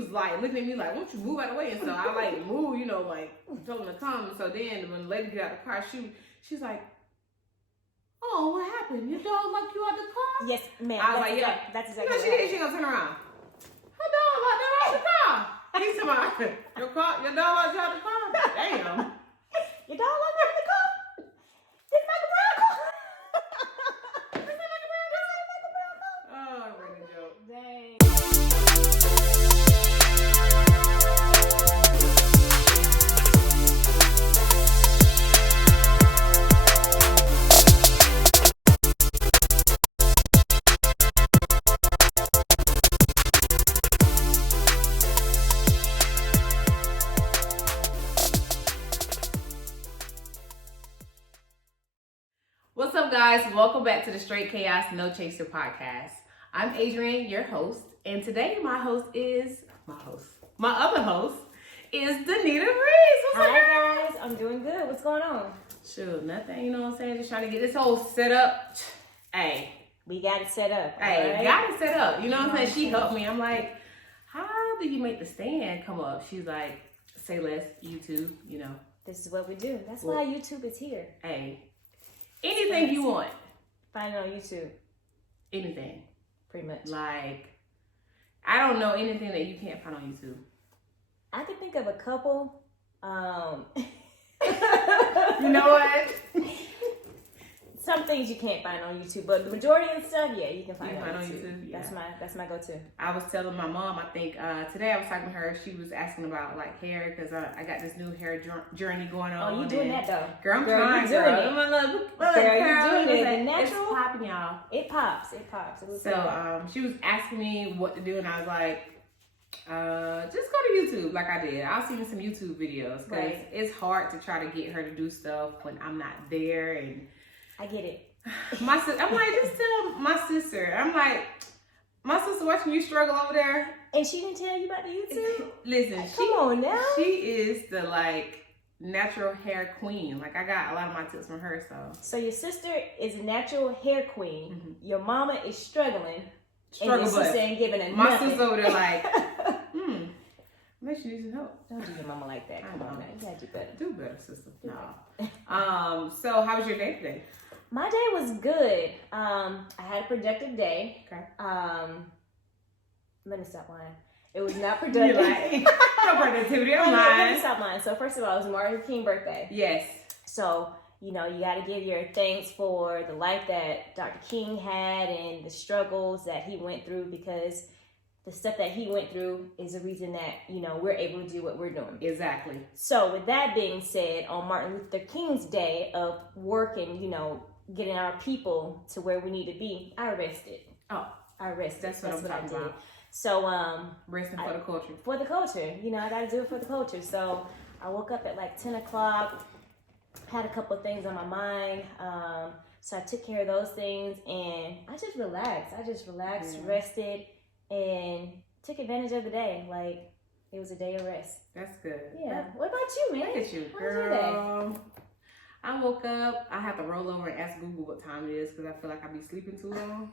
was like looking at me like, won't you move out of the way? And so I like move, you know, like told him to come. And so then when the lady got out of the car, she's like, oh, what happened? Your dog locked you out the car? Yes, ma'am. I was like, yeah. That's exactly what what happened. She gonna turn around. Her dog locked her out the car. He's talking about, your dog locked you out the car? Damn. Your dog locked you out the car? Didn't make a brown car? Oh, I read a joke. Dang. What's up, guys? Welcome back to the StraightChaos Nochaser podcast. I'm Adrian, your host, and today my other host is Danita Reese. Hi guys, I'm doing good. What's going on? Sure, nothing, you know what I'm saying? Just trying to get this whole set up. Hey. We got it set up. Hey, right? got it set up. You know what I'm saying? She helped me. I'm like, how did you make the stand come up? She's like, say less, YouTube, you know. This is what we do. That's why YouTube is here. Hey. Anything you want. Find it on YouTube. Anything. Pretty much. Like, I don't know anything that you can't find on YouTube. I can think of a couple. You know what? Some things you can't find on YouTube, but the majority of stuff, yeah, you can find on YouTube. YouTube. Yeah. That's my go-to. I was telling my mom, I think today I was talking to her. She was asking about like hair because I got this new hair journey going on. Oh, you doing that though? Girl, I'm trying. You doing it. I'm a little, Girl, you doing it. The natural. It's popping, y'all. It pops. So she was asking me what to do, and I was like, just go to YouTube like I did. I'll see some YouTube videos because it's hard to try to get her to do stuff when I'm not there. And I get it. I'm like, just tell my sister. I'm like, my sister watching you struggle over there. And she didn't tell you about the YouTube? Listen, come on now. She is the like natural hair queen. Like I got a lot of my tips from her. So your sister is a natural hair queen. Mm-hmm. Your mama is struggling. And your sister ain't giving her my nothing. sister over there like, maybe she needs some help. Don't do your mama like that. Come on now. You gotta do better. Do better, sister. No. So how was your day today? My day was good. I had a productive day. Okay. Let me stop lying. It was not productive. You're lying. No productivity. I'm lying. Let me stop lying. So first of all, it was Martin Luther King's birthday. Yes. So, you know, you got to give your thanks for the life that Dr. King had and the struggles that he went through, because the stuff that he went through is the reason that, you know, we're able to do what we're doing. Exactly. So with that being said, on Martin Luther King's day of working, you know, getting our people to where we need to be, I rested. Oh, I rested. That's what I'm talking about. So, resting for the culture. For the culture. You know, I got to do it for the culture. So I woke up at like 10 o'clock, had a couple of things on my mind. So I took care of those things and I just relaxed. Rested, and took advantage of the day. Like, it was a day of rest. That's good. Yeah. What about you, man? Look at you, girl. I woke up. I have to roll over and ask Google what time it is because I feel like I be sleeping too long.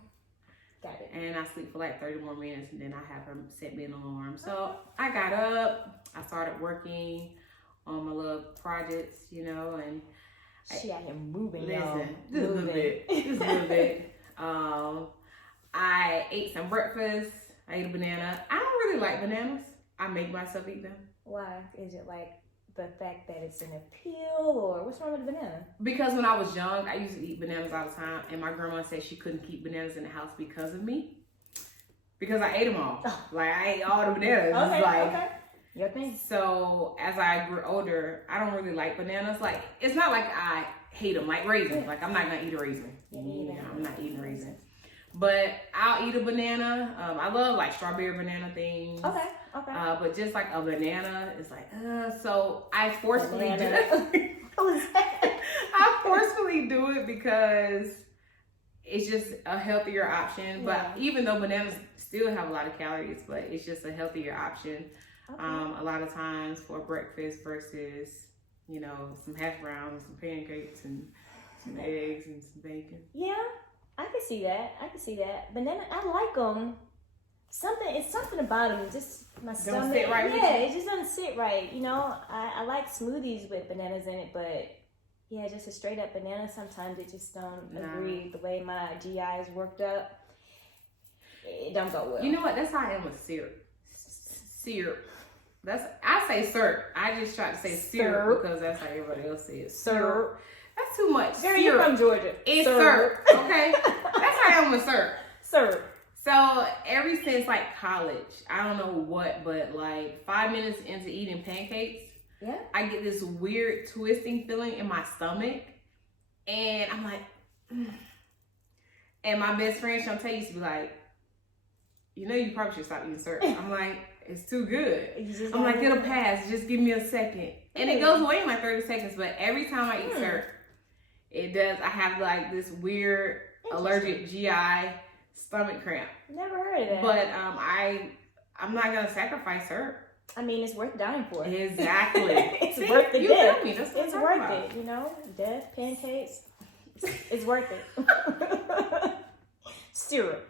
Got it. And I sleep for like 30 more minutes and then I have her set me an alarm. So I got up. I started working on my little projects, you know, and she out here moving, listen, y'all. Just a little bit. I ate some breakfast. I ate a banana. I don't really like bananas. I make myself eat them. Why? Is it like the fact that it's in a peel, or what's wrong with the banana? Because when I was young, I used to eat bananas all the time, and my grandma said she couldn't keep bananas in the house because of me. Because I ate them all. Like, I ate all the bananas. Okay. Your thing. So as I grew older, I don't really like bananas. Like, it's not like I hate them, like raisins. Like, I'm not gonna eat a raisin. I'm not eating a raisin. But I'll eat a banana. I love like strawberry banana things. Okay. But just like a banana, it's like, so I forcefully do it. What was that? I forcefully do it because it's just a healthier option. Yeah. But even though bananas still have a lot of calories, but it's just a healthier option. Okay. A lot of times for breakfast versus, you know, some hash browns and some pancakes and some eggs and some bacon. Yeah, I can see that. Banana, I like them. It's something about them. Just my stomach. Don't sit right with yeah, you? it just doesn't sit right. You know, I like smoothies with bananas in it, but yeah, just a straight up banana. Sometimes it just don't agree. The way my GI is worked up, it don't go well. You know what? That's how I am with syrup. Syrup. I say syrup. I just try to say syrup because that's how everybody else says syrup. That's too much. Girl, you're from Georgia. It's syrup. Okay, that's how I am with syrup. Syrup. So ever since like college, I don't know what, but like 5 minutes into eating pancakes, yeah, I get this weird twisting feeling in my stomach, and I'm like, and my best friend Shantae used to be like, you know, you probably should stop eating syrup. I'm like, it's too good. I'm like, it'll pass. Just give me a second, and it goes away in like 30 seconds. But every time I eat syrup, it does. I have like this weird allergic GI stomach cramp. Never heard of that. But I'm not gonna sacrifice syrup. I mean, it's worth dying for. Exactly. It's worth the death. It's worth it, you know? Death, pancakes. It's worth it. Syrup.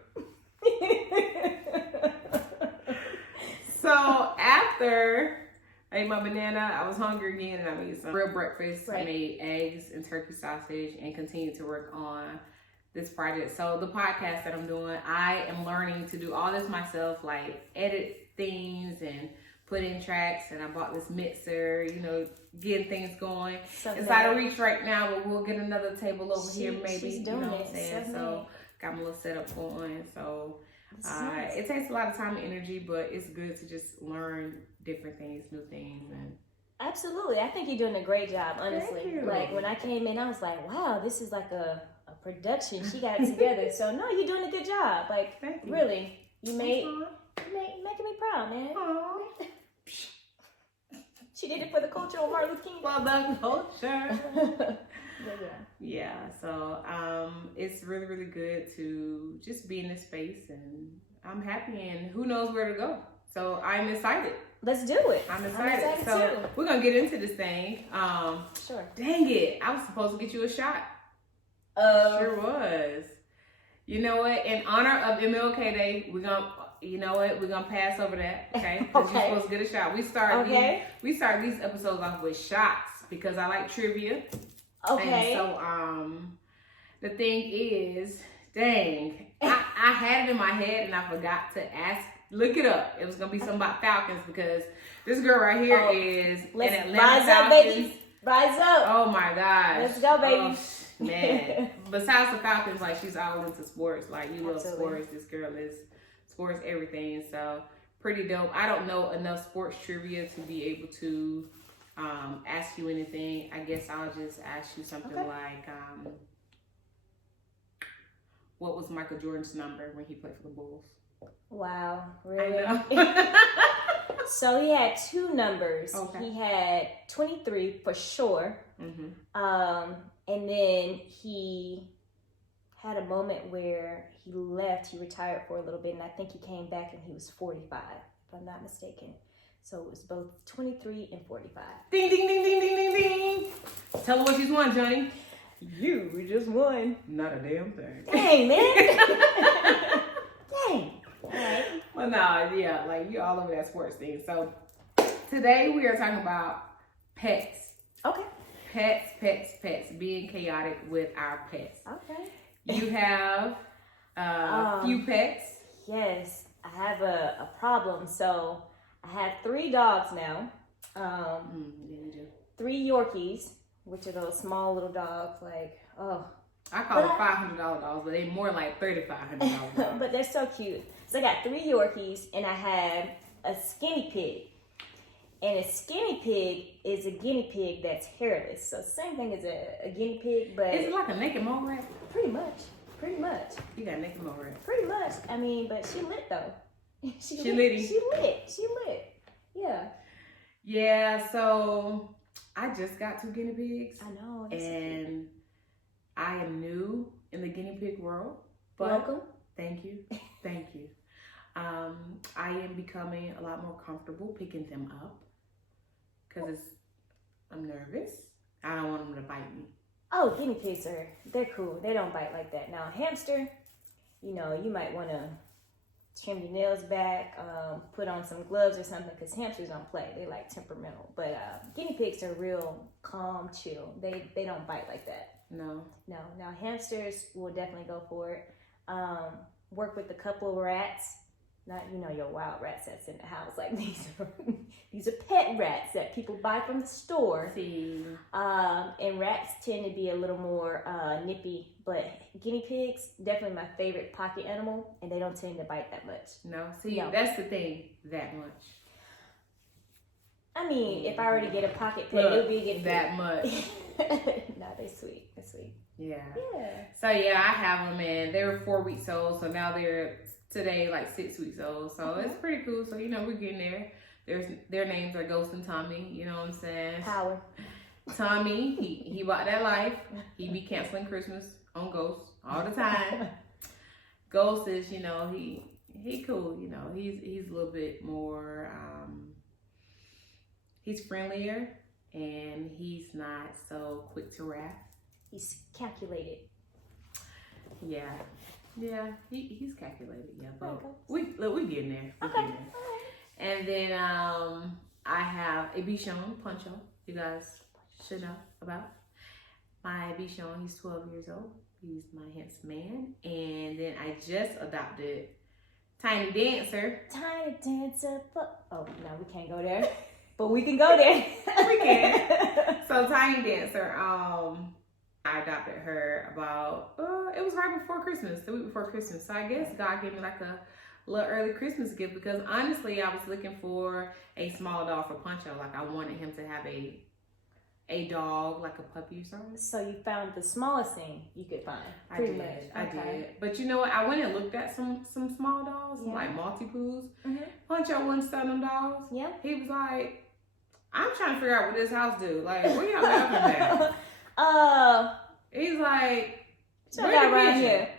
So after I ate my banana, I was hungry again and I made some real breakfast. I made eggs and turkey sausage and continued to work on this project. So the podcast that I'm doing, I am learning to do all this myself, like edit things and put in tracks. And I bought this mixer, you know, getting things going. It's out of reach right now, but we'll get another table over here maybe. She's doing you know what I'm saying? So got my little setup going. So it takes a lot of time and energy, but it's good to just learn different things, new things. And absolutely. I think you're doing a great job, honestly. Thank you. Like when I came in, I was like, wow, this is like a production. She got it together. So no, you're doing a good job. Like really, you're making me proud, man. Aww. She did it for the culture on Martin Luther King. For the culture. Yeah. So it's really, really good to just be in this space, and I'm happy, and who knows where to go. So I'm excited. Let's do it. I'm excited. So too. We're gonna get into this thing. Sure. Dang it! I was supposed to get you a shot. Sure was. You know what? In honor of MLK Day, we're gonna pass over that, okay? Because you're supposed to get a shot. We start these episodes off with shots because I like trivia. Okay. And so the thing is, dang, I had it in my head and I forgot to look it up. It was gonna be something about Falcons because this girl right here is an Atlanta rise Falcons. up, baby. Rise up. Oh my gosh. Let's go, baby. Oh, man. Besides the Falcons, like she's all into sports. Like you love sports. This girl is sports everything. So pretty dope. I don't know enough sports trivia to be able to ask you anything. I guess I'll just ask you something like what was Michael Jordan's number when he played for the Bulls? Wow, really? I know. So he had two numbers. Okay. He had 23 for sure. Mm-hmm. And then he had a moment where he left. He retired for a little bit, and I think he came back and he was 45, if I'm not mistaken. So it was both 23 and 45. Ding, ding, ding, ding, ding, ding, ding. Tell her what she's won, Johnny. You just won. Not a damn thing. Dang, man. Dang. All right. Well, no, yeah, like you all over that sports thing. So today we are talking about pets. Okay. Pets. Being chaotic with our pets. Okay. You have a few pets. Yes, I have a problem. So I have 3 dogs now. Yeah, you do. 3 Yorkies, which are those small little dogs. Like, I call them $500 dogs, but they're more like $3,500 dogs. But they're so cute. So I got 3 Yorkies, and I have a skinny pig. And a skinny pig is a guinea pig that's hairless. So same thing as a guinea pig, but is it like a naked mole rat? Pretty much. You got a naked mole rat. Pretty much. I mean, but she lit though. She lit. Yeah. Yeah. So I just got 2 guinea pigs. I know. And I am new in the guinea pig world. But welcome. Thank you. I am becoming a lot more comfortable picking them up because I'm nervous. I don't want them to bite me. Oh, guinea pigs they're cool. They don't bite like that. Now, a hamster, you know, you might want to trim your nails back, put on some gloves or something, because hamsters don't play. They like temperamental. But guinea pigs are real calm, chill. They don't bite like that. No. Now hamsters will definitely go for it. Work with a couple of rats. Not, your wild rats that's in the house. Like these are pet rats that people buy from the store. See. And rats tend to be a little more nippy, but guinea pigs, definitely my favorite pocket animal, and they don't tend to bite that much. No, that's the thing, that much. I mean, if I were to get a pocket pet, it would be a guinea pig. That much. No, they're sweet. They're sweet. Yeah. Yeah. So yeah, I have them, and they were 4 weeks old, so now they're today like 6 weeks old. So it's pretty cool. So we're getting there. Their names are Ghost and Tommy. You know what I'm saying? Power. Tommy, he bought that life. He be canceling Christmas on Ghost all the time. Ghost is, he cool. He's a little bit more. He's friendlier, and he's not so quick to wrath. He's calculated. Yeah, he's calculated. Yeah, but we getting there. Okay. And then I have a Bichon, Poncho. You guys should know about my Bichon. He's 12 years old. He's my handsome man. And then I just adopted Tiny Dancer. Tiny Dancer. Oh no, we can't go there. But we can go there. We can. So Tiny Dancer. I adopted her about, it was right before Christmas, the week before Christmas. So I guess God gave me like a little early Christmas gift, because honestly, I was looking for a small dog for Poncho. Like I wanted him to have a dog, like a puppy or something. So you found the smallest thing you could find. I did. But you know what? I went and looked at some small dogs, like Maltipoos. Mm-hmm. Poncho wasn't selling them dogs. Yeah. He was like, I'm trying to figure out what this house do. Like, where y'all laughing at? He's like, where around here?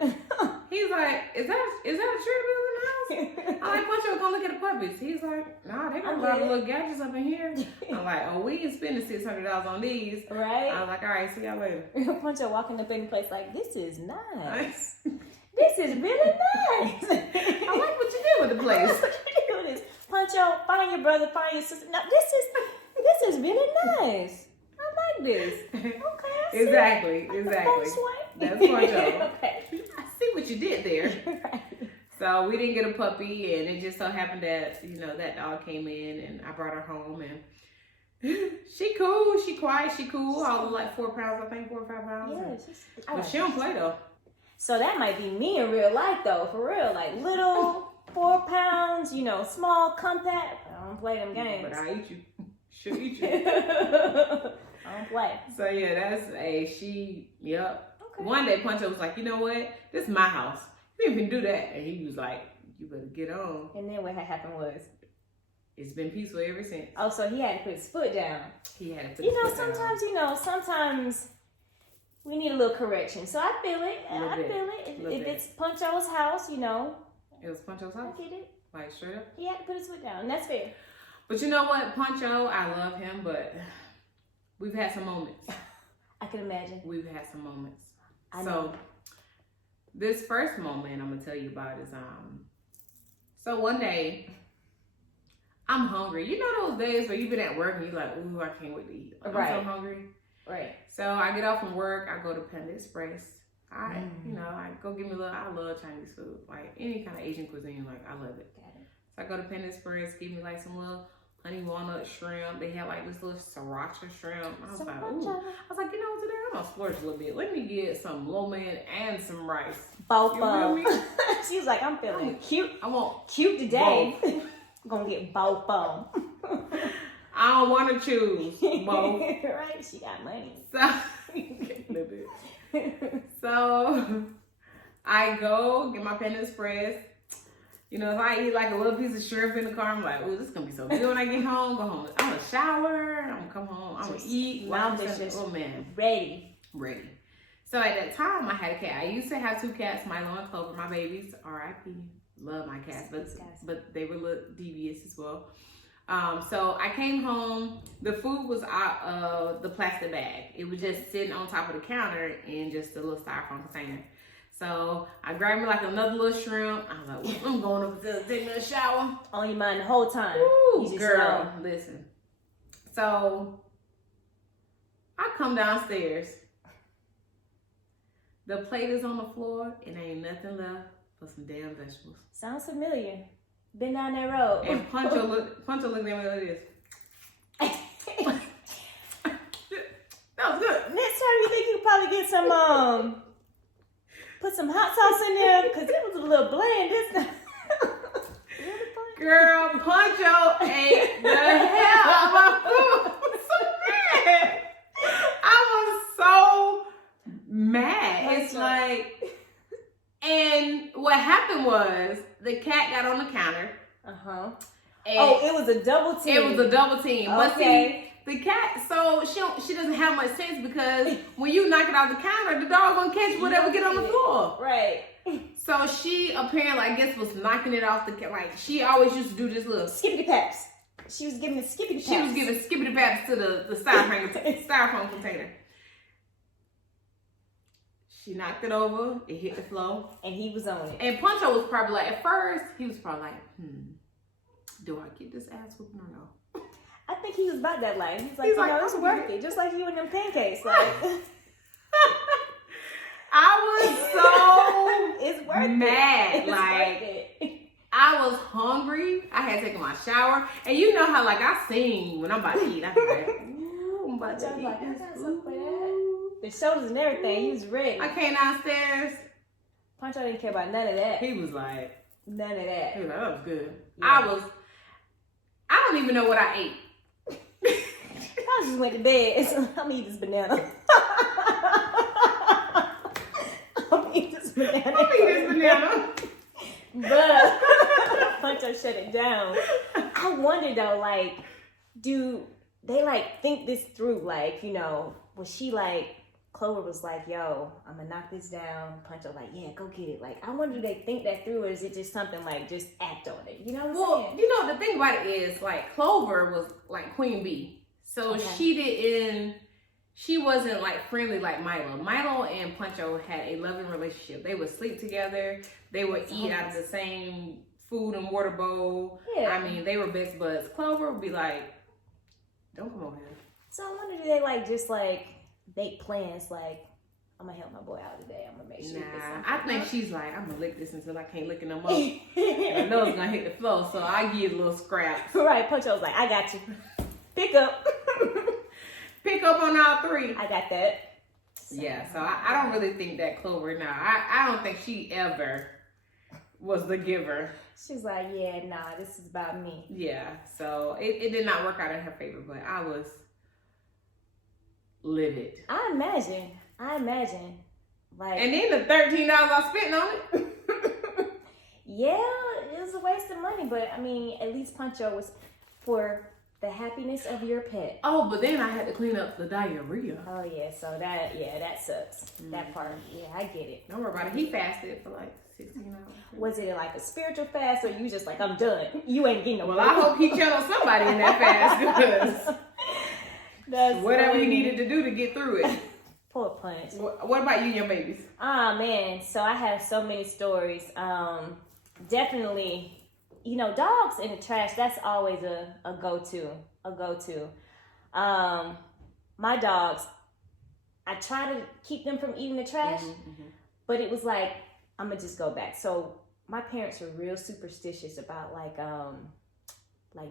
He's like, is that a treadmill in the house? I'm like, Poncho, come look at the puppies. He's like, nah, they got a lot of little gadgets up in here. I'm like, oh, we ain't spending $600 on these. Right. I was like, all right, see y'all later. Poncho walking up in the place like, this is nice. This is really nice. I like what you did with the place. I like what you did with this. Poncho, find your brother, find your sister. No, this is really nice. I like this. Okay. Exactly. That's Poncho. Okay. I see what you did there. Right. So we didn't get a puppy, and it just so happened that that dog came in, and I brought her home, and she cool, she quiet, she cool. All of like 4 pounds, I think 4 or 5 pounds. Yeah, but she don't play though. So that might be me in real life though, for real. Like little 4 pounds, small, compact. I don't play them games. But I eat you. She'll eat you. I don't play. So yeah, that's yep. Okay. One day Poncho was like, you know what? This is my house. You didn't even do that. And he was like, you better get on. And then what had happened was? It's been peaceful ever since. Oh, so he had to put his foot down. He had to put his foot down. Sometimes we need a little correction. So I feel it. If it's Poncho's house, It was Poncho's house? I get it. Like straight up? He had to put his foot down. And that's fair. But you know what? Poncho, I love him, but we've had some moments. I can imagine. We've had some moments. I know. This first moment I'm gonna tell you about is so one day I'm hungry. You know those days where you've been at work and you're like, ooh, I can't wait to eat. I'm so hungry. Right. So I get off from work, I go to Panda Express. I go get me I love Chinese food. Like any kind of Asian cuisine, like I love it. Got it. So I go to Panda Express, give me like some little honey walnut shrimp. They had like this little sriracha shrimp. I was like, ooh. I was like, today I'm gonna splurge a little bit. Let me get some lo mein and some rice. Both of them. She was like, I'm feeling cute. I want cute today. I'm gonna get both of them. I don't want to choose both. Right? She got money. So I go get my Panda Express. If I eat like a little piece of shrimp in the car, I'm like, oh, this is going to be so good when I get home. Go home. I'm going to shower. I'm going to come home. I'm going to eat. Mouth is just ready. So at that time, I had a cat. I used to have 2 cats, Milo and Clover, my babies. R.I.P. Love my cats, but they were a little devious as well. So I came home. The food was out of the plastic bag. It was just sitting on top of the counter in just a little styrofoam container. So I grabbed me like another little shrimp. I was like, I'm going up to take me a shower. On your mind the whole time. Ooh, girl, listen. So I come downstairs. The plate is on the floor and ain't nothing left but some damn vegetables. Sounds familiar. Been down that road. And Puncho looked at me like this. That was good. Next time you think you could probably get some put some hot sauce in there because it was a little bland this time. Girl, Puncho ate the hell out of my food. I was so mad. I was so mad. It's like, and what happened was the cat got on the counter. Oh, it was a double team. It was a double team. But Okay. see, the cat, so she doesn't have much sense because when you knock it off the counter, the dog gonna catch whatever get on the floor. Right. So she apparently, I guess, was knocking it off the like she always used to do this little skippity paps. She was giving the skippity paps. She was giving skippity paps to the styrofoam container. She knocked it over. It hit the floor, and he was on it. And Puncho was probably like, at first, he was probably like, do I get this ass whooping or no? I think he was about that life. He's like, it's worth it. Just like you and them pancakes. Like, I was so it's worth mad. It's like, worth it. I was hungry. I had taken my shower. And you know how, like, I sing when I'm about to eat. I'm like, ooh, I'm about to eat this food. The shoulders and everything. He was ready. I came downstairs. Poncho didn't care about none of that. He was like, none of that. He was like, that was good. Yeah. I don't even know what I ate. I just went to bed. So I'm gonna eat this banana. I'm gonna eat this banana. But Poncho shut it down. I wonder though, like, do they like think this through? Like, you know, was she like, Clover was like, yo, I'm gonna knock this down. Poncho like, yeah, go get it. Like, I wonder do they think that through, or is it just something like just act on it? You know what I'm saying? You know, the thing about it is, like, Clover was like Queen Bee. So she wasn't like friendly like Milo. Milo and Poncho had a loving relationship. They would sleep together. They would eat out of the same food and water bowl. Yeah. I mean, they were best buds. Clover would be like, don't come over here. So I wonder, do they like just like make plans like, I'm gonna help my boy out today. I'm gonna make sure. Nah, I think she's like, I'm gonna lick this until I can't lick it no more. I know it's gonna hit the floor, so I give a little scraps. Right, Poncho's like, I got you. Pick up. Pick up on all three. I got that. Yeah, so I don't really think that Clover, I don't think she ever was the giver. She's like, yeah, nah, this is about me. Yeah, so it did not work out in her favor, but I was livid. I imagine. Like, and then the $13 I spent on it. Yeah, it was a waste of money, but I mean, at least Poncho was for the happiness of your pet. Oh, but then I had to clean up the diarrhea. Oh yeah, so that sucks. Mm-hmm. That part, yeah, I get it. Don't worry about it. He fasted for like 16 hours. Was it like a spiritual fast, or you just like, I'm done? You ain't getting no. Well, I hope he channeled somebody in that fast because whatever he needed to do to get through it. Poor Punch. What about you and your babies? Man, so I have so many stories. Definitely, you know, dogs in the trash, that's always a go-to. My dogs, I try to keep them from eating the trash, but it was like, I'm gonna just go back. So my parents are real superstitious about like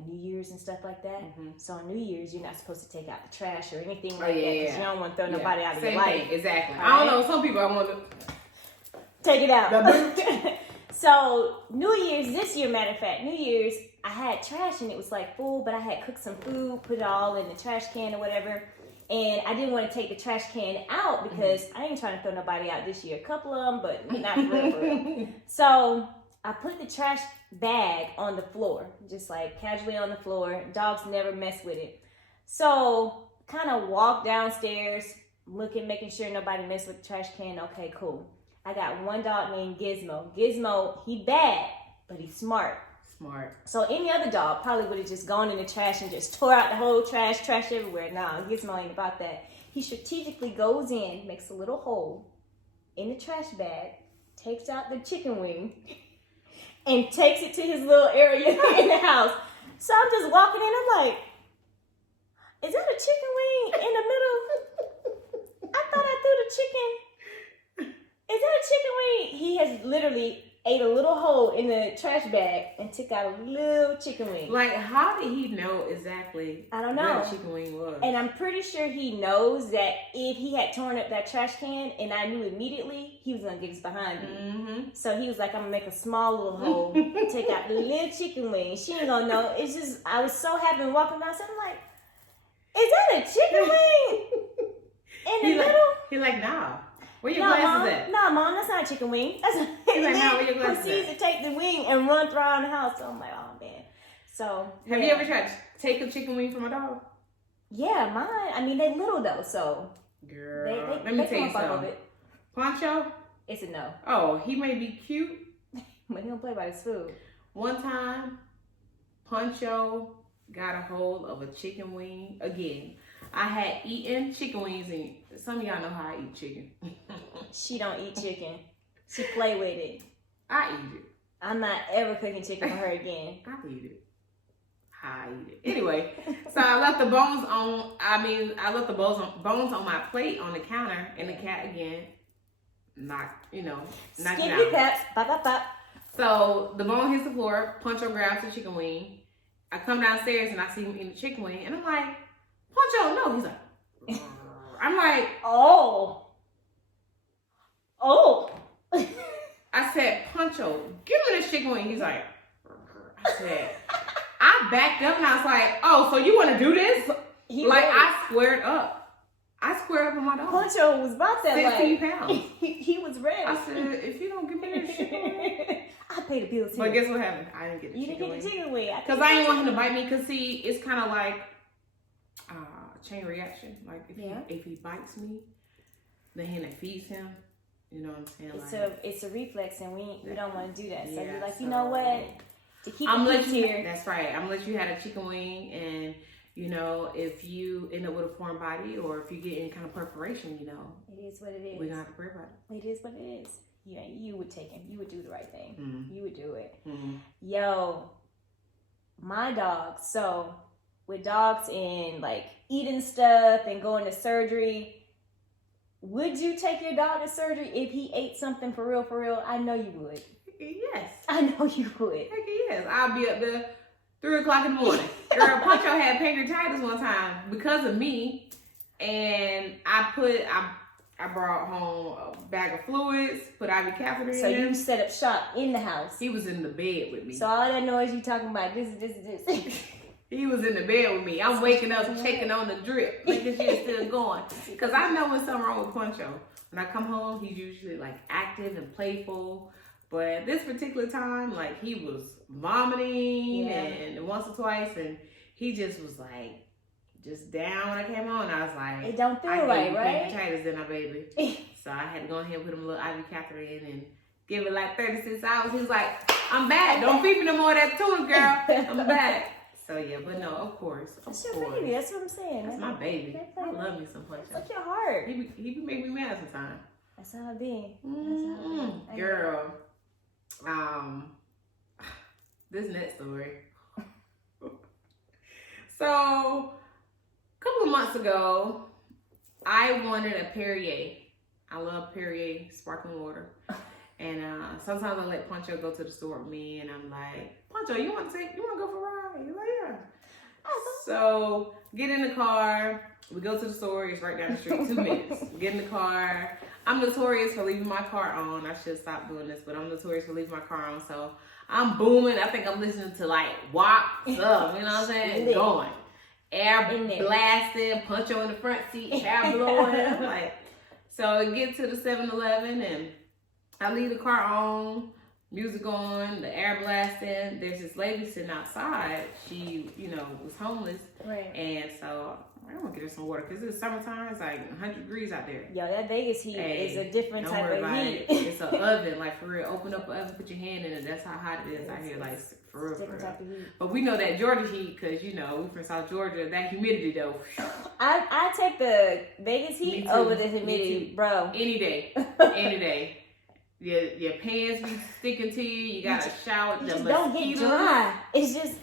New Year's and stuff like that. So on New Year's, you're not supposed to take out the trash or anything like that, because you don't want to throw nobody out of your life. Exactly. Right? I don't know, some people I want to take it out. So New Year's this year, matter of fact, New Year's, I had trash and it was like full, but I had cooked some food, put it all in the trash can or whatever. And I didn't want to take the trash can out because I ain't trying to throw nobody out this year. A couple of them, but not for real. So I put the trash bag on the floor, just like casually on the floor. Dogs never mess with it. So kind of walk downstairs, making sure nobody mess with the trash can. Okay, cool. I got one dog named Gizmo. Gizmo, he bad, but he's smart. So any other dog probably would have just gone in the trash and just tore out the whole trash everywhere. Nah, Gizmo ain't about that. He strategically goes in, makes a little hole in the trash bag, takes out the chicken wing and takes it to his little area in the house. So I'm just walking in, I'm like, is that a chicken wing in the middle? I thought I threw the chicken. Is that a chicken wing? He has literally ate a little hole in the trash bag and took out a little chicken wing. Like, how did he know exactly I don't know. where the chicken wing was? And I'm pretty sure he knows that if he had torn up that trash can and I knew immediately, he was going to get us behind me. Mm-hmm. So he was like, I'm going to make a small little hole, take out the little chicken wing. She ain't going to know. It's just, I was so happy walking down. So I'm like, is that a chicken wing in the middle? He's like, nah. Where your glasses at? No, Mom, that's not a chicken wing. That's not. He's like, nah, where your glasses proceeds to take the wing and run around the house. So I'm like, oh man. So have you ever tried to take a chicken wing from a dog? Yeah, mine. I mean, they little though, so Girl, they let me tell you come up something. of it. Poncho? It's a no. Oh, he may be cute. But he don't play by his food. One time, Poncho got a hold of a chicken wing again. I had eaten chicken wings, and some of y'all know how I eat chicken. She don't eat chicken. She play with it. I eat it. I'm not ever cooking chicken for her again. I eat it. I eat it. Anyway, so I left the bones on. I left the bones on my plate on the counter, and the cat again knocked it Skippy out. peps, pop, pop, pop. So the bone hits the floor. Poncho grabs the chicken wing. I come downstairs and I see him eating the chicken wing, and I'm like, Poncho, no. He's like, I'm like, oh. I said, Poncho, give me this chicken wing. He's like, I said, I backed up and I was like, oh, so you want to do this? I squared up. I squared up on my dog. Poncho was about that 16 pounds. He was ready. I said, if you don't give me this chicken wing. I paid the bills too. But guess what happened? I didn't get the You chicken didn't wing. get the chicken wing. Because I didn't want him to bite me. Because see, it's kind of like chain reaction. Like if he bites me, the hand that feeds him, you know what I'm saying? It's a reflex, and we don't want to do that. So Yeah, you're like, you know what? To keep I'm it here. That's right. I'm gonna let you have a chicken wing, and you know, if you end up with a foreign body or if you get any kind of perforation, you know, it is what it is. we're gonna have to pray about it. It is what it is. Yeah, you would take him. You would do the right thing. Mm-hmm. You would do it. Mm-hmm. Yo, my dog. So with dogs and like eating stuff and going to surgery, would you take your dog to surgery if he ate something for real, for real? I know you would. Yes. I know you would. Heck yes. I'll be up there 3 o'clock in the morning. Girl, Poncho had pancreatitis one time because of me, and I brought home a bag of fluids, put IV catheter in. So you set up shop in the house. He was in the bed with me. So all that noise you talking about, this. He was in the bed with me. I'm waking up, checking on the drip, making sure it's still going. Because I know when something wrong with Poncho. When I come home, he's usually like active and playful. But this particular time, like he was vomiting and once or twice, and he just was like, just down when I came home. I was like, it don't feel right, right? Pancreatitis in my baby. So I had to go ahead and put him a little IV catheter in and give it like 36 hours. He was like, I'm back. Don't feed me no more of that tuna, girl. I'm back. So yeah, but no, of course. That's your baby. That's what I'm saying. That's my baby. I love me some Poncho. That's your heart. He be making me mad sometimes. That's how it be. Girl. This next story. So, a couple of months ago, I wanted a Perrier. I love Perrier sparkling water. And sometimes I let Poncho go to the store with me, and I'm like, Poncho, you want to go for a ride? He's like, yeah. So, get in the car. We go to the store. It's right down the street, 2 minutes. Get in the car. I'm notorious for leaving my car on. I should stop doing this, but I'm notorious for leaving my car on. So I'm booming. I think I'm listening to like WAPs up. You know what I'm saying? Going. Air blasting, Poncho in the front seat, hair blowing. Like, so I get to the 7-Eleven and I leave the car on, music on, the air blasting. There's this lady sitting outside. She, was homeless. Right. And so I'm gonna get her some water because it's summertime. It's like 100 degrees out there. Yo, that Vegas heat is a different type of heat. It's an oven, like for real. Open up an oven, put your hand in it. That's how hot it is out here, like for real. Different type of heat. We But know that Georgia heat because we from South Georgia. That humidity though. I take the Vegas heat over the humidity, bro. Any day, any day. your pants be sticking to you. You gotta shower. You just don't get dry. It's just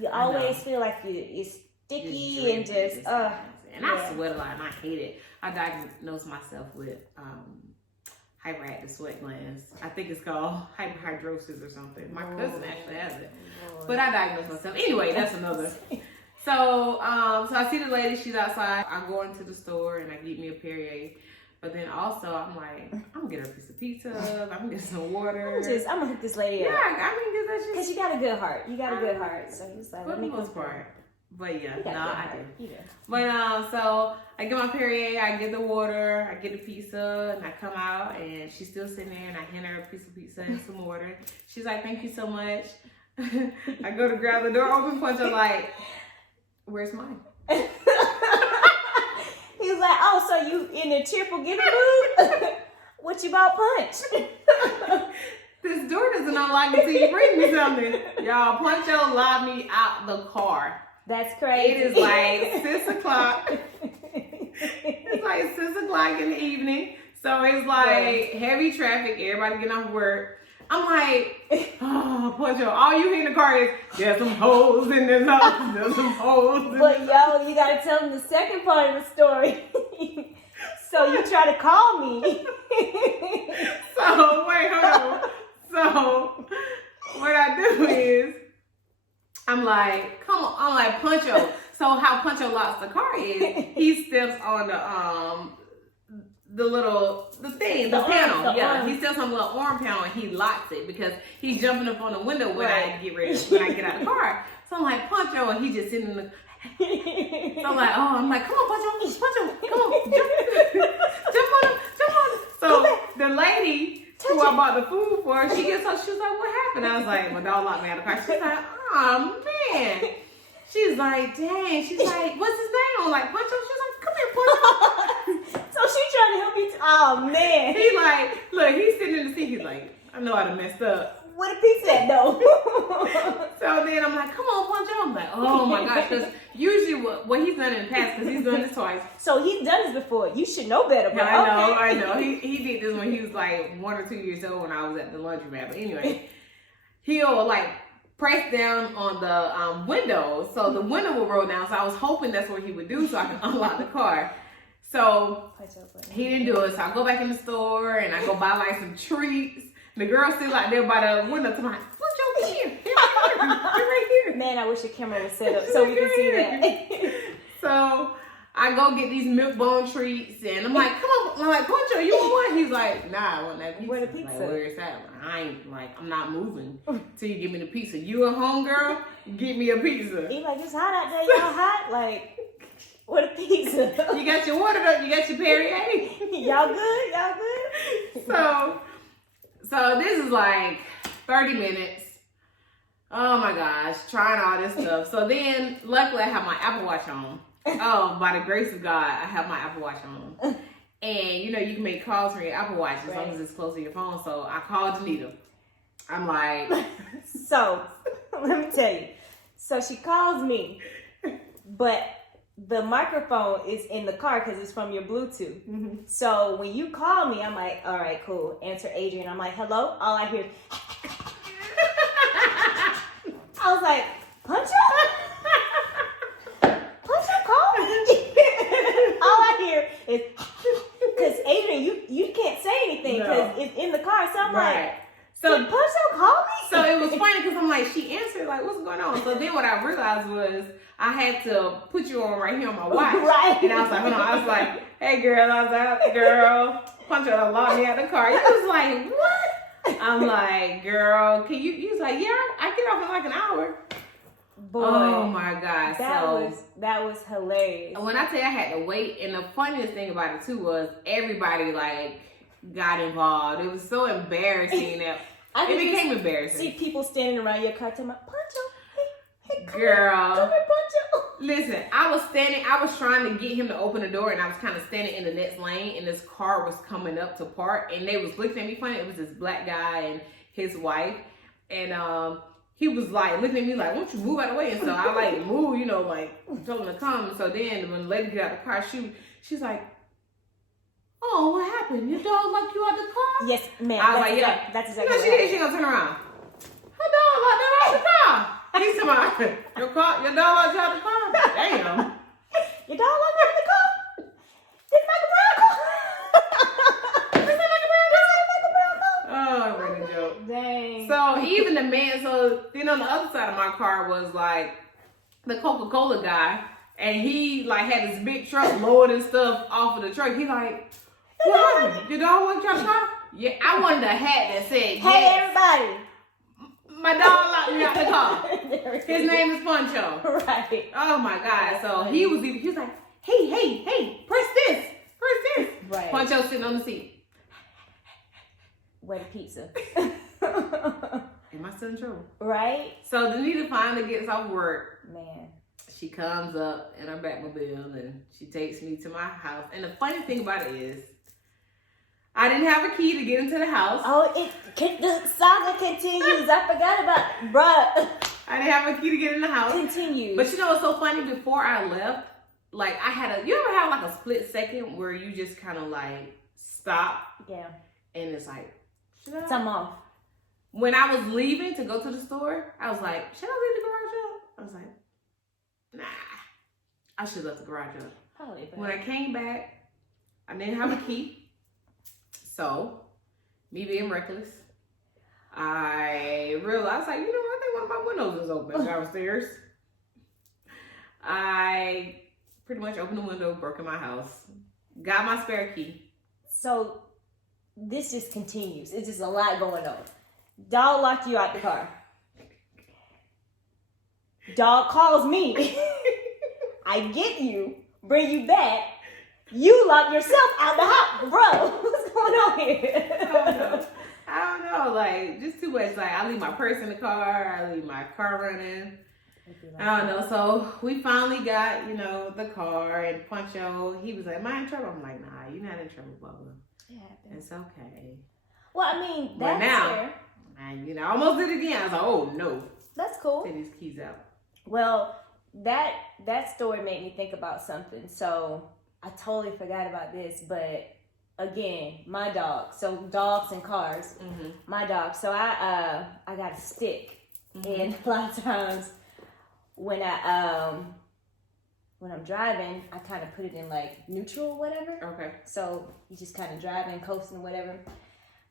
you always feel like you're sticky and just And I sweat a lot, and I hate it. I diagnosed myself with hyperactive sweat glands. I think it's called hyperhidrosis or something. My cousin actually has it, but I diagnosed myself. Anyway, that's another. So I see the lady. She's outside. I go into the store and I get me a Perrier. But then also I'm like, I'm gonna get her a piece of pizza. I'm gonna get some water. I'm gonna hook this lady up. Yeah, I mean, because you got a good heart. You got a good heart. So he's like, for the most part. But yeah, I do. Yeah. But so I get my Perrier, I get the water, I get the pizza, and I come out, and she's still sitting there, and I hand her a piece of pizza and some water. She's like, "Thank you so much." I go to grab the door open, Punch. I'm like, "Where's mine?" He's like, "Oh, so you in the triple giving mood? What you bought, Punch?" This door doesn't unlock until you bring me something. Y'all, Puncho locked me out the car. That's crazy. It is like 6 o'clock. It's like 6 o'clock in the evening. So it's like heavy traffic. Everybody getting off work. I'm like, oh, Puncho, all you hear in the car is, there's some holes in this house. There's some holes. But yo, you gotta tell them the second part of the story. So you try to call me. So, wait, hold on. So, what I do is, I'm like, come on. I'm like, Puncho. So how Puncho locks the car is, he steps on the panel. Yeah, he steps on the little arm panel and he locks it because he's jumping up on the window when I get out of the car. So I'm like, Puncho, and he just sitting in the. So I'm like, come on, Puncho, come on, jump on him. So the lady who I bought the food for, she was like, what happened? I was like, my dog locked me out of the car. She's like, oh man. She's like, dang. She's like, what's his name? I'm like, Puncho. She's like, come here, Puncho. So she's trying to help me. Oh man. He like, look, he's sitting in the seat. He's like, I know I done messed up. What a piece at though. So then I'm like, come on, Puncho. I'm like, oh my gosh, because usually what he's done in the past, because he's done this twice. So he's done this before. You should know better, bro. Yeah, I know. He did this when he was like 1 or 2 years old when I was at the laundromat. But anyway, he'll like press down on the window, so the window will roll down. So I was hoping that's what he would do so I can unlock the car. So he didn't do it. So I go back in the store and I go buy like some treats. The girl still out there by the window. I'm like, what's your here? You're right here. Man, I wish your camera was set up so we can see that. So I go get these milk bone treats and I'm like, come on. I'm like, Puncho, you want one? He's like, nah, I want that pizza. Where the pizza? Like, where's that? I'm not moving till you give me the pizza. You at home, girl? Get me a pizza. He's like, it's hot out there. Y'all hot? Like, what a pizza. You got your water though? You got your Perrier? Y'all good? Y'all good? So this is like 30 minutes. Oh my gosh, trying all this stuff. So then, luckily I have my Apple Watch on. Oh, by the grace of God, I have my Apple Watch on. And you know, you can make calls from your Apple Watch as long as it's close to your phone. So I called Danita. I'm like. So, let me tell you. So she calls me, but the microphone is in the car because it's from your Bluetooth. Mm-hmm. So when you call me, I'm like, all right, cool. Answer Adrian. I'm like, hello? All I hear is, I was like, Puncho? Puncho, call me. All I hear is, because Adrian, you can't say anything because it's in the car. So I'm like, so did Puncho call me? So it was funny because I'm like, she answered, like, what's going on? So then what I realized was I had to put you on right here on my watch. Right. And I was like, hold on. I was like, hey, girl. I was like, girl, Puncho locked me out of the car. He was like, what? I'm like, girl, can you? He was like, yeah, I get off in like an hour. Boy, oh my gosh. That was hilarious. When I tell you I had to wait, and the funniest thing about it too was everybody like got involved. It was so embarrassing that it became embarrassing. See people standing around your car talking about, Puncho, hey, girl. Come here, Puncho. Listen, I was trying to get him to open the door, and I was kind of standing in the next lane, and this car was coming up to park, and they was looking at me funny. It was this black guy and his wife, and he was like looking at me like, won't you move out of the way? And so I like moved, you know, like told him to come. And so then when the lady got out of the car, she's like, oh, what happened? Your dog locked you out the car? Yes, ma'am. I was like, yeah. That's You exactly know, she what did. She gonna turn around. Her dog locked her out the car. He's talking about, your dog locked you out the car? Damn. Your dog locked me out the car? It's like a brown car. It's like a brown car. Oh, really joke. Dang. So even the man, so then on the other side of my car was like the Coca-Cola guy, and he like had this big truck loading stuff off of the truck. He like, what happened? Your dog locked you out the car? Yeah, I wanted a hat that said, Hey, yes, everybody. my dog locked me out the car. His name is Poncho. Right. Oh my God. So he was like, hey, press this. Right. Poncho sitting on the seat. Wet pizza. Am I still in trouble? Right? So Danita finally gets off work. Man. She comes up in her Batmobile and she takes me to my house. And the funny thing about it is, I didn't have a key to get into the house. Oh, the saga continues. I forgot about, bruh. I didn't have a key to get in the house. Continues. But you know what's so funny? Before I left, like you ever have like a split second where you just kind of like stop? Yeah. And it's like, should I? I'm off. When I was leaving to go to the store, I was like, should I leave the garage up? I was like, nah, I should have left the garage up. Probably. When I came back, I didn't have a key. So, me being reckless, I realized, like, you know, I think one of my windows is open downstairs. I pretty much opened the window, broke in my house, got my spare key. So, this just continues. It's just a lot going on. Dog locked you out the car. Dog calls me. I get you, bring you back. You lock yourself out the house. Bro, what's going on here? I don't know. Like, just too much. Like, I leave my purse in the car. I leave my car running. I don't know. So, we finally got, you know, the car. And Poncho, he was like, am I in trouble? I'm like, nah, you're not in trouble, Bubba. It happens. It's okay. Well, I mean, But that's now, fair. you know, I almost did it again. I was like, oh, no. That's cool. Take these keys out. Well, that story made me think about something. So I totally forgot about this, but again, my dog. So dogs and cars. Mm-hmm. My dog. So I got a stick, and a lot of times when I'm driving, I kind of put it in like neutral or whatever. Okay. So you just kind of driving, coasting, whatever.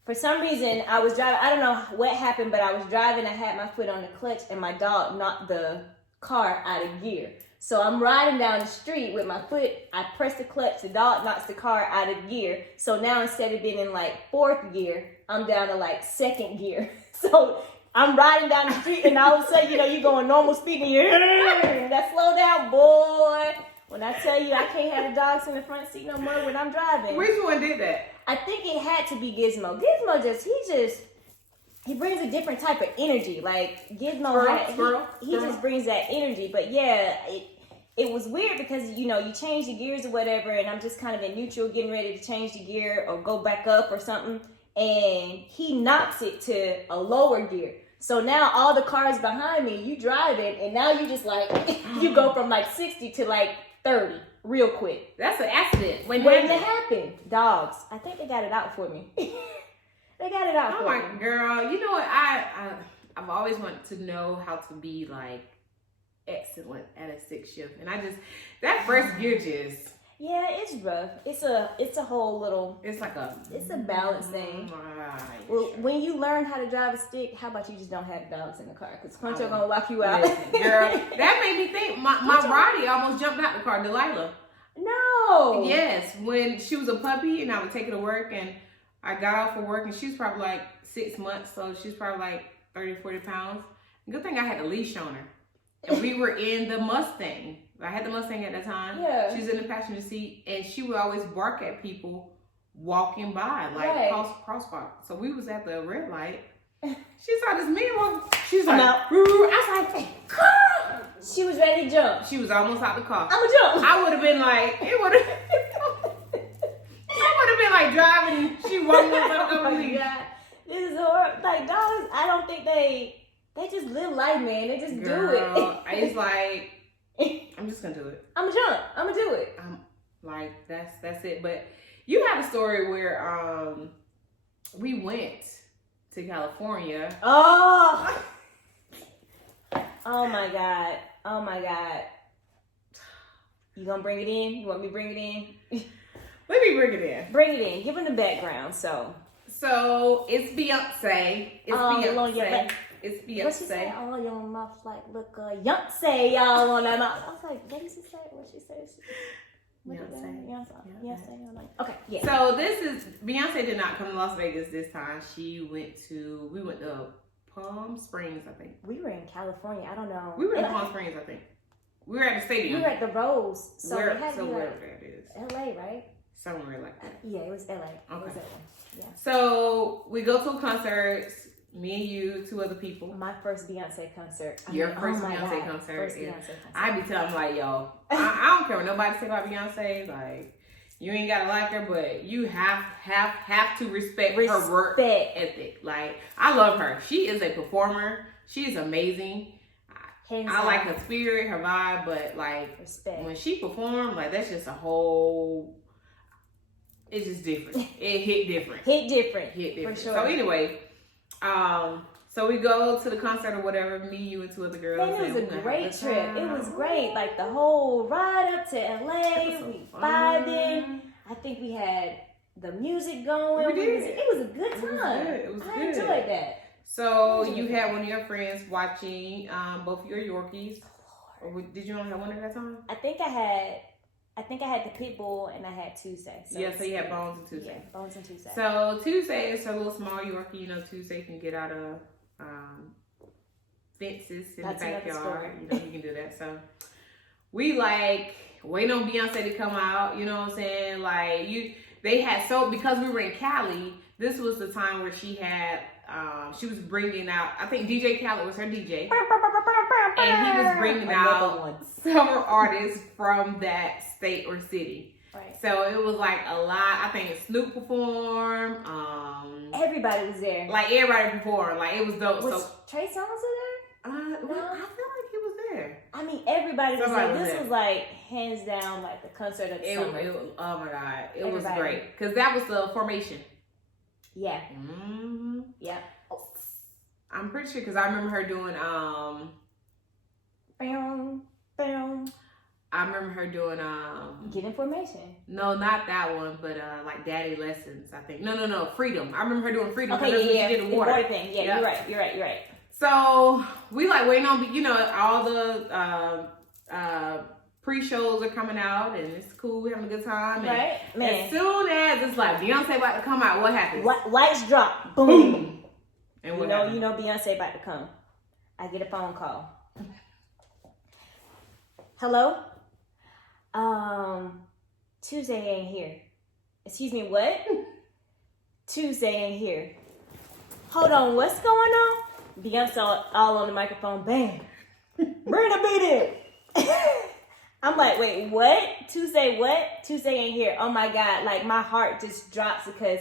For some reason, I was driving. I don't know what happened, but I was driving. I had my foot on the clutch, and my dog knocked the car out of gear. So I'm riding down the street with my foot. I press the clutch. The dog knocks the car out of gear. So now instead of being in like fourth gear, I'm down to like second gear. So I'm riding down the street, and all of a sudden, you know, you're going normal speed, and you're that slow down, boy. When I tell you I can't have the dogs in the front seat no more when I'm driving. Which one did that? I think it had to be Gizmo. Gizmo he brings a different type of energy. Like Gizmo, he just brings that energy. But yeah, it was weird because, you know, you change the gears or whatever, and I'm just kind of in neutral, getting ready to change the gear or go back up or something, and he knocks it to a lower gear. So now all the cars behind me, you driving, and now you just like you go from like 60 to like 30 real quick. That's an accident. When did it happen? Dogs. I think they got it out for me. They got it out for me. Oh my girl. You know what? I've always wanted to know how to be like excellent at a stick shift. And that first gear just. Yeah, it's rough. It's a whole little. It's like it's a balance thing. Well, when you learn how to drive a stick, how about you just don't have dogs in the car? Because Poncho gonna lock you out. Listen, girl, that made me think. My Roddy almost jumped out the car. Delilah. No. Yes, when she was a puppy and I would take her to work, and I got off of work and she was probably like 6 months, so she's probably like 30, 40 pounds. Good thing I had a leash on her. And we were in the Mustang. I had the Mustang at that time. Yeah. She was in the passenger seat, and she would always bark at people walking by, like crosswalk. So we was at the red light. She saw this man walking. She's like, I was like, girl. She was ready to jump. She was almost out the car. I'ma jump. I would have been like, I would have been like driving, and she walking up over me. This is horrible. Like dogs, I don't think they just live life, man. They just do it. It's like, I'm just gonna do it. I'ma jump. I'ma do it. Like that's it. But You had a story where we went to California. Oh. Oh my God. Oh my God. You gonna bring it in? You want me to bring it in? Let me bring it in. Bring it in. Give them the background. So it's Beyonce. It's Beyonce. It's Beyonce. What she say? Oh, your mouth like look Beyonce, y'all on that mouth. I was like, what did she say? What she say? Beyonce. Okay, yeah. So Beyonce did not come to Las Vegas this time. We went to Palm Springs, I think. We were in California. I don't know. We were in Palm Springs, I think. We were at the stadium. We were at the Rose. So wherever that is. LA, right? Somewhere like that. Yeah, it was LA. Okay. It was LA. Yeah. So we go to a concert. Me and you, 2 other people. My first Beyonce concert. Your first Beyonce concert. First Beyonce concert. I be telling them like, yo, I don't care what nobody say about Beyonce. Like, you ain't gotta like her, but you have to respect her work ethic. Like, I love her. She is a performer. She is amazing. I like her spirit, her vibe, but like when she performed, like that's just a whole. It's just different. It hit different. Hit different. For sure. So anyway, so we go to the concert or whatever. Me, you, and 2 other girls. Man, it was a great trip. It was great. Like the whole ride up to LA, we vibed in. I think we had the music going. We did. It was a good time. It was good. I enjoyed that. So you had one of your friends watching both your Yorkies. Or did you only have one at that time? I think I had the pit bull and I had Tuesday. So you had Bones and Tuesday. Yeah, Bones and Tuesday. So Tuesday is a little small Yorkie. You know, Tuesday can get out of fences in the backyard. You know, you can do that. So we like waiting on Beyonce to come out. You know what I'm saying? Like because we were in Cali. This was the time where she had. She was bringing out, I think DJ Khaled was her DJ. And he was bringing out several artists from that state or city. Right. So it was like a lot. I think Snoop performed. Everybody was there. Like everybody performed. Like it was dope. Was Trey Songz there? No. I feel like he was there. I mean, everybody was there. This was was like hands down like the concert of the summer. Oh my God. It was great. Because that was the formation. Yeah. Mm-hmm. Yeah. I'm pretty sure because I remember her doing I remember her doing Get Information. No, not that one, but like Daddy Lessons, I think. No, Freedom. I remember her doing Freedom. Okay, yeah. She did the water thing. Yeah, yep. You're right. So we like waiting on, you know, all the pre-shows are coming out and it's cool, we're having a good time. Right, man. As soon as it's like Beyonce about to come out, what happens? Lights drop. Boom. And you know Beyonce about to come. I get a phone call. Hello? Tuesday ain't here. Excuse me, what? Tuesday ain't here. Hold on, what's going on? Beyonce all on the microphone. Bam. Bring the beat in. I'm like, wait, what? Tuesday what? Tuesday ain't here. Oh my God. Like my heart just drops because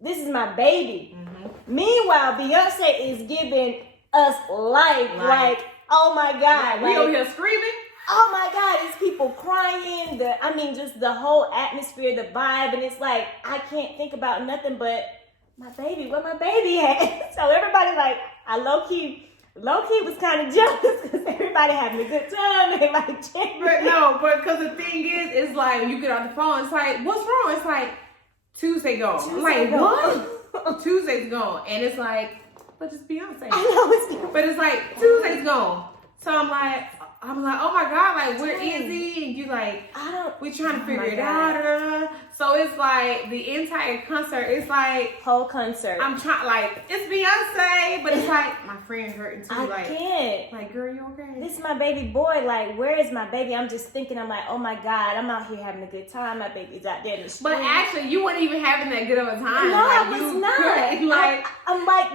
this is my baby. Mm-hmm. Meanwhile, Beyonce is giving us life. Like, oh my God. We over here screaming. Oh my God, it's people crying. Just the whole atmosphere, the vibe. And it's like, I can't think about nothing but my baby. Where my baby at? So everybody like, I low-key was kind of jealous because everybody having a good time. They like but because the thing is, it's like when you get on the phone, it's like, what's wrong? It's like Tuesday gone. I'm like, what? Tuesday's gone, and it's like, but it's Beyonce. I know it's Beyonce. But it's like Tuesday's gone. So I'm like, oh my God, like where is he? And you like, we trying to figure it out. So it's like the entire concert. It's like whole concert. I'm trying, like it's Beyonce, but it's like my friend hurting too. I can't. Like, girl, you okay? This is my baby boy. Like, where is my baby? I'm just thinking. I'm like, oh my God, I'm out here having a good time. My baby's out there in the street. But actually, you weren't even having that good of a time. No, like, I was not. Like, I'm like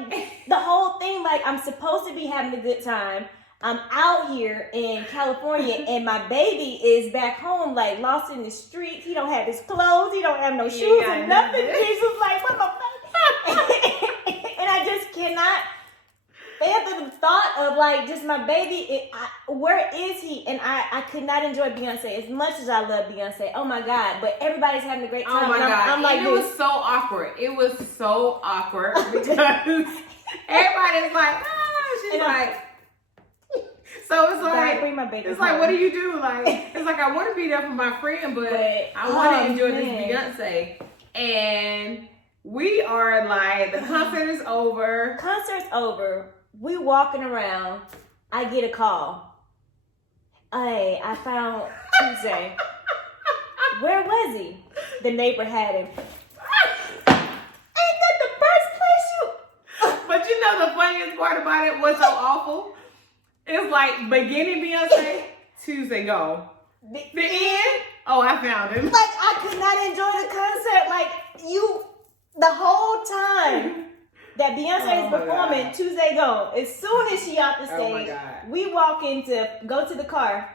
the whole thing. Like, I'm supposed to be having a good time. I'm out here in California and my baby is back home, like lost in the streets. He don't have his clothes. He don't have no shoes and nothing. He's just like, where my baby? And I just cannot the thought of like just my baby, where is he? And I could not enjoy Beyonce as much as I love Beyonce. Oh my God. But everybody's having a great time. Oh my God. I'm like, it was so awkward. It was so awkward because everybody's like, she's like, so it's like, bring my baby it's home. like, what do you do? Like, it's like, I want to be there for my friend, but I want to enjoy this Beyonce. And we are like, the concert is over. Concert's over. We walking around. I get a call. Hey, I found Tuesday. Where was he? The neighbor had him. Ain't that the first place you... But you know the funniest part about it was so awful? It's like beginning Beyonce, Tuesday go. The end, oh, I found him. Like, I could not enjoy the concert. Like, the whole time that Beyonce is performing, God. Tuesday go. As soon as she off the stage, we walk in to go to the car.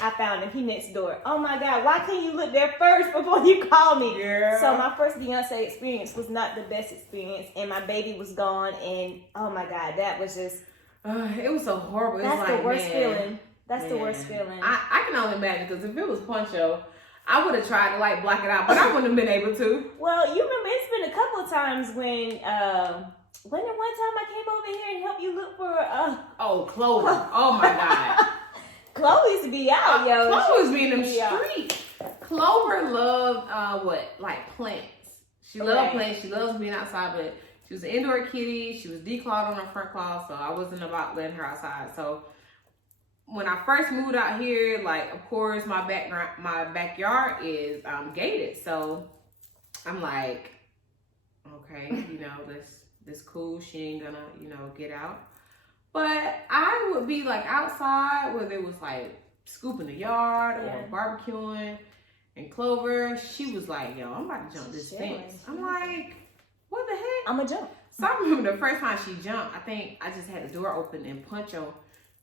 I found him. He next door. Oh my God. Why can't you look there first before you call me? Yeah. So my first Beyonce experience was not the best experience. And my baby was gone. And oh my God, that was just... it was so horrible. That's the worst feeling. That's the worst feeling. I can only imagine because if it was Poncho, I would have tried to like block it out, but I wouldn't have been able to. Well, you remember it's been a couple of times when the one time I came over here and helped you look for Clover. Oh my God. Chloe used to be out, yo. Chloe was being in the streets. Clover loved like plants. She loved plants. She loves being outside, but she was an indoor kitty. She was declawed on her front claw, so I wasn't about letting her outside. So when I first moved out here, like of course my backyard is gated. So I'm like, okay, this cool. She ain't gonna, get out. But I would be like outside, whether it was like scooping the yard or barbecuing. And Clover, she was like, yo, I'm about to jump this fence. I'm like, what the heck? I'm gonna jump. So I remember the first time she jumped, I think I just had the door open and Poncho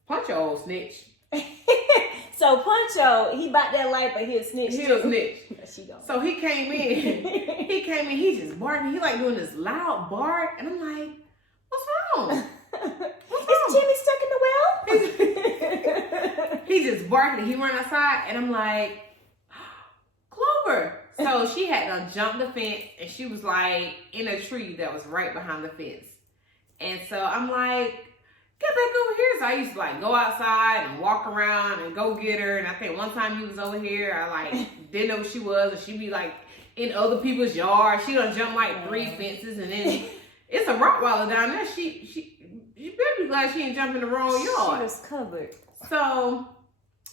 old snitch. So Poncho, he bought that life, but he a snitch. He a snitch. She gone. So he came in. He just barking. He like doing this loud bark. And I'm like, what's wrong? Is Jimmy stuck in the well? He just barking. He run outside. And I'm like, Clover. So she had to jump the fence. And she was like in a tree that was right behind the fence. And so I'm like, get back over here. So I used to like go outside and walk around and go get her. And I think one time he was over here, I like didn't know who she was. And she'd be like in other people's yard. She done jump like 3 fences. And then it's a Rottweiler down there. She better be glad she ain't jumping the wrong yard. She was covered. So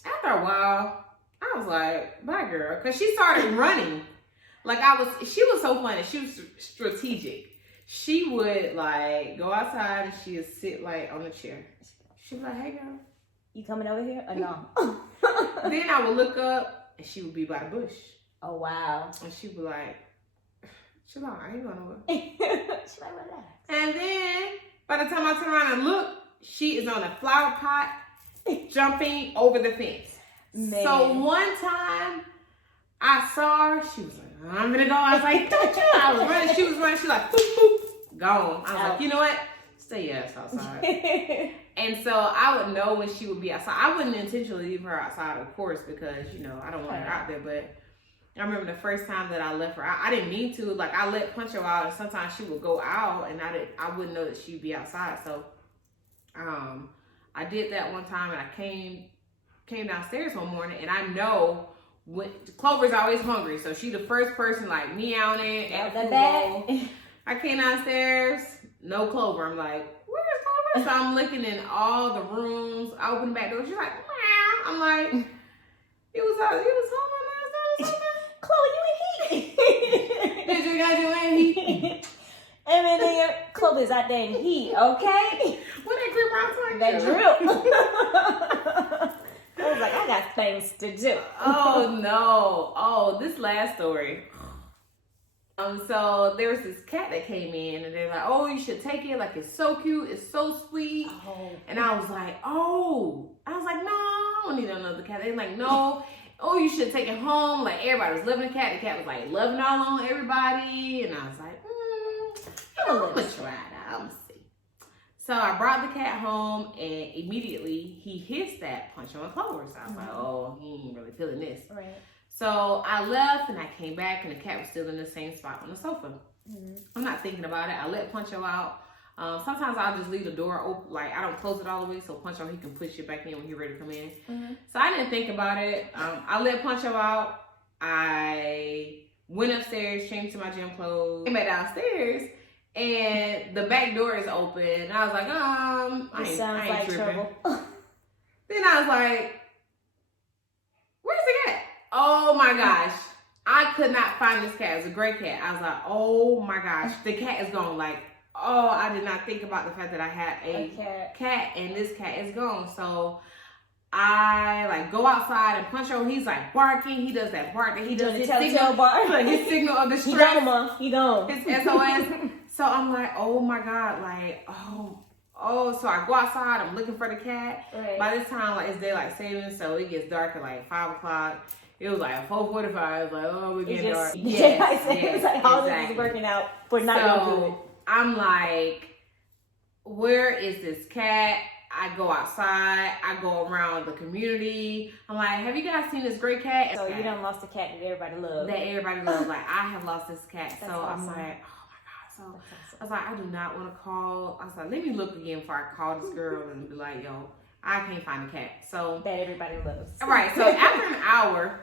after a while, I was like, bye girl. Cause she started running. She was so funny. She was strategic. She would like go outside and she would sit like on a chair. She'd be like, hey girl. You coming over here or no? Then I would look up and she would be by the bush. Oh wow. And she'd be like, chill out, I ain't going nowhere. She's like, what that? And then by the time I turn around and look, she is on a flower pot jumping over the fence. Man. So one time I saw her, she was like, I'm gonna go. I was like, don't you? I was running, she was running, she was like, boop, boop, gone. I was like, you know what? Stay your ass outside. And so I would know when she would be outside. I wouldn't intentionally leave her outside, of course, because, I don't want her out there. But I remember the first time that I left her out. I didn't mean to. Like, I let Poncho out, and sometimes she would go out, and I wouldn't know that she'd be outside. So I did that one time, and I came downstairs one morning, and I know when Clover's always hungry, so she the first person like meowing at the food bowl. I came downstairs, no Clover. I'm like, where's Clover? So I'm looking in all the rooms. I open the back door. She's like, meow. I'm like, he was home last night. Chloe, you in heat. Did you guys do in heat? And then Chloe's out there in heat, okay? When they grip around that drip. I was like, I got things to do. Oh no. Oh, this last story. So there was this cat that came in and they're like, oh, you should take it. Like, it's so cute. It's so sweet. Oh. And I was like, no, I don't need another cat. They're like, no. Oh, you should take it home. Like, everybody was loving the cat. The cat was like loving all on everybody. And I was like, I'm gonna try it out. I'm gonna see. So I brought the cat home, and immediately he hissed that punch on Clover. So I was like, oh, he ain't really feeling this. Right. So I left, and I came back, and the cat was still in the same spot on the sofa. I'm not thinking about it. I let Puncho out. Sometimes I'll just leave the door open, like I don't close it all the way, so Puncho, he can push it back in when he's ready to come in. So I didn't think about it. I let Puncho out. I went upstairs, changed to my gym clothes, came back downstairs, and the back door is open. And I was like, I ain't tripping. Trouble. Then I was like, where's the cat? Oh my gosh. I could not find this cat. It was a gray cat. I was like, oh my gosh, the cat is gone. Like, oh, I did not think about the fact that I had a cat and this cat is gone. So I like go outside and Puncho, he's like barking. He does that bark that he does his signal, like his signal of distress. He gone, Mom. He gone. His SOS. So I'm like, oh my God, like, oh, so I go outside, I'm looking for the cat. Right. By this time, like, it's daylight savings, so it gets dark at like 5 o'clock. It was like 4:45. It was like, oh, we're getting dark. Yes, it's like all this is working out for not no good. I'm like, where is this cat? I go outside. I go around the community. I'm like, have you guys seen this great cat? So you done lost a cat that everybody loves. That everybody loves. Like, I have lost this cat. That's so awesome. I'm like, oh my God. So awesome. I was like, I do not want to call. I was like, let me look again before I call this girl and be like, yo, I can't find a cat. So that everybody loves. Right. So after an hour,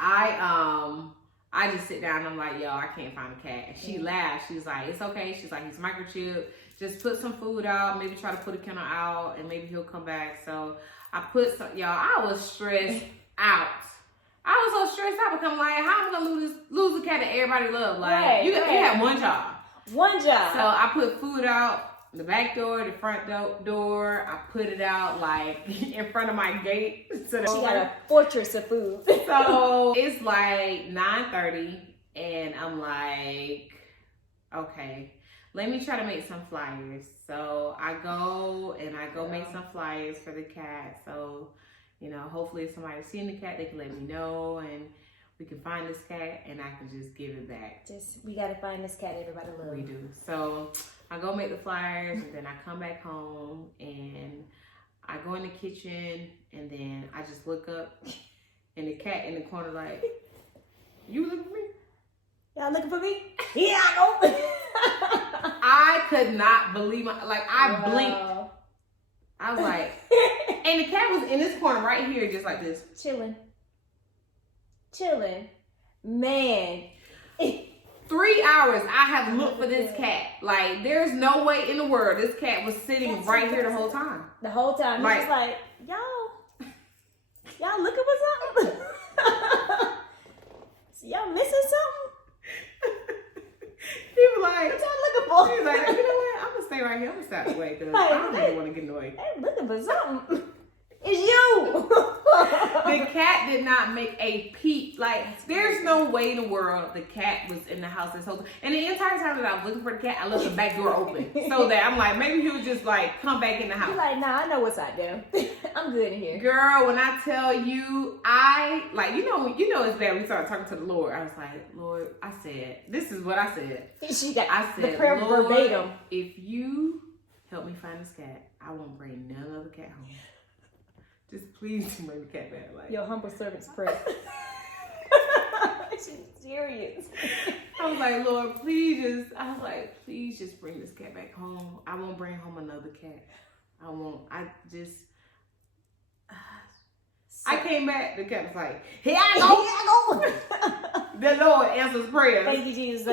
I just sit down and I'm like, yo, I can't find a cat. And she laughed. She's like, it's okay. She's like, he's microchipped. Just put some food out. Maybe try to put a kennel out and maybe he'll come back. So I put some, y'all, I was stressed out. I was so stressed out because I'm like, how am I going to lose a cat that everybody loves? Like, you had one job. One job. So I put food out. The back door, the front door, I put it out like in front of my gate. So she got a fortress of food. So it's like 9:30 and I'm like, okay, let me try to make some flyers. So I go make some flyers for the cat. So, you know, hopefully if somebody's seen the cat, they can let me know and we can find this cat and I can just give it back. We got to find this cat everybody loves. We do. So I go make the flyers and then I come back home and I go in the kitchen and then I just look up and the cat in the corner like, you looking for me? Y'all looking for me? Yeah, I know. I could not believe I blinked. I was like, and the cat was in this corner right here just like this. Chilling. Man. 3 hours I have looked for this cat. Like, there's no way in the world this cat was sitting right here the whole time. The whole time. He's just like, y'all looking for something? So y'all missing something? He was like, what y'all looking for? He was like, you know what? I'm going to stay right here. I'm going to stop away because I don't even want to get annoyed. They looking for something. It's you. The cat did not make a peep. Like, there's no way in the world the cat was in the house this whole time. And the entire time that I was looking for the cat, I left the back door open. So that I'm like, maybe he would just like come back in the house. He's like, nah, I know what's out there. I'm good in here. Girl, when I tell you, I like, you know it's bad. We started talking to the Lord. I was like, Lord, I said, this is what I said. I said, the prayer Lord, verbatim. If you help me find this cat, I won't bring none other cat home. Just please bring the cat back. Like, your humble servant's prayer. She's serious. I was like, Lord, please just bring this cat back home. I won't bring home another cat. I won't. I came back, the cat was like, here I go. The Lord answers prayers. Thank you, Jesus.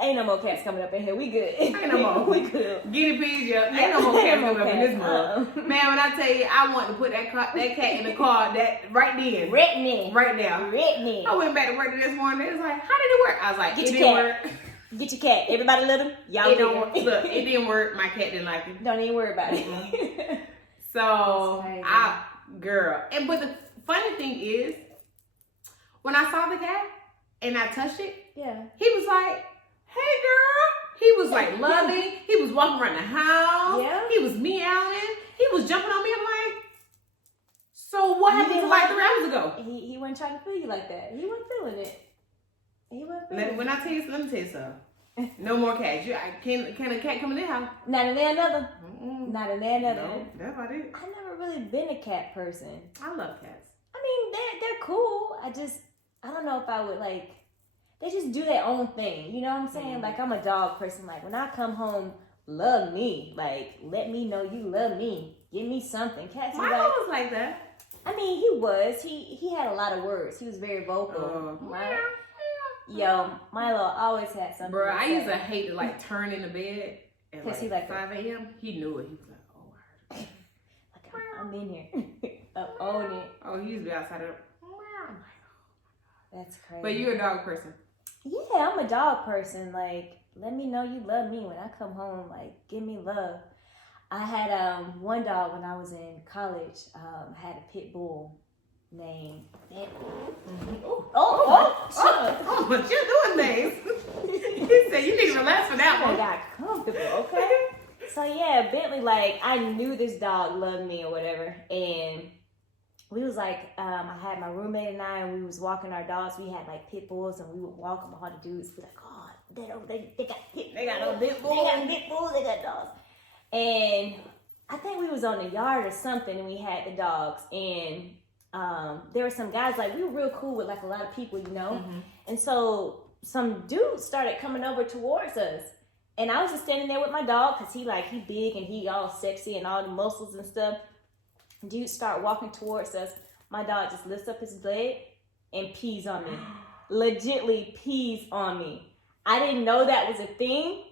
Ain't no more cats coming up in here. We good. Ain't no more. We good. Guinea pigs, yeah. Ain't no more cats coming up in this mug. Man, when I tell you, I want to put that cat in the car right then. Right now. I went back to work this morning. It was like, how did it work? I was like, it didn't work. Get your cat. Everybody little. Y'all it don't work. Look, it didn't work. My cat didn't like it. Don't even worry about it. So, but the funny thing is, when I saw the cat and I touched it, yeah, he was like, hey girl. He was like loving. He was walking around the house. Yeah. He was meowing. He was jumping on me. I'm like, so what happened to like 3 hours ago? He wasn't trying to feel you like that. He wasn't feeling it. Let me tell you something. No more cats. Can a cat come in their house? Not in there another. Mm-mm. Not in there another. No, that's about it. I've never really been a cat person. I love cats. I mean, they're cool. I don't know if I would like. They just do their own thing. You know what I'm saying? Like I'm a dog person. Like when I come home, love me. Like let me know you love me. Give me something. Cats. Milo was like that. I mean, he was. He had a lot of words. He was very vocal. Yo, Milo always had something. Bro, I used to hate to like turn in the bed at like, he like 5 a.m. He knew it. He was like, oh, I heard it. Like, I'm in here. Own it. Oh, he used to be outside of it. That's crazy. But you're a dog person. Yeah, I'm a dog person. Like, let me know you love me when I come home. Like, give me love. I had one dog when I was in college. I had a pit bull named But you're doing things. He said you need to relax for that I one. got comfortable, okay? So yeah, Bentley, like I knew this dog loved me or whatever, and we was like, I had my roommate and we was walking our dogs. We had like pit bulls, and we would walk them. All the dudes be like, oh, they got pit, they got no pit bulls, they got pit bulls, they got dogs. And I think we was on the yard or something, and we had the dogs, and there were some guys, like we were real cool with like a lot of people, you know. Mm-hmm. And so some dudes started coming over towards us, and I was just standing there with my dog because he big and he all sexy and all the muscles and stuff. Dudes start walking towards us. My dog just lifts up his leg and pees on me. Legitly pees on me. I didn't know that was a thing,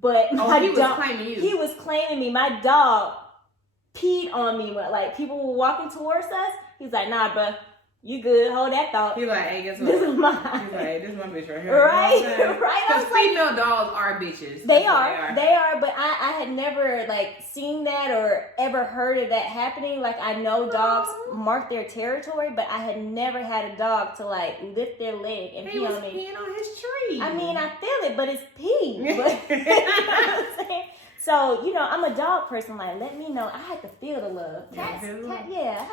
but he was claiming you. He was claiming me. My dog peed on me when like people were walking towards us. He's like, nah, bro, you good. Hold that thought. He's like, hey, guess what? This is mine. He's like, hey, this is my bitch right here. Right, You know right. Because female dogs are bitches. They are, but I had never like seen that or ever heard of that happening. Like I know dogs mark their territory, but I had never had a dog to like lift their leg and pee on me. He was peeing on his tree. I mean, I feel it, but it's pee. But, you know what I'm saying? So, you know, I'm a dog person. Like, let me know. I had to feel the love. Cats, I had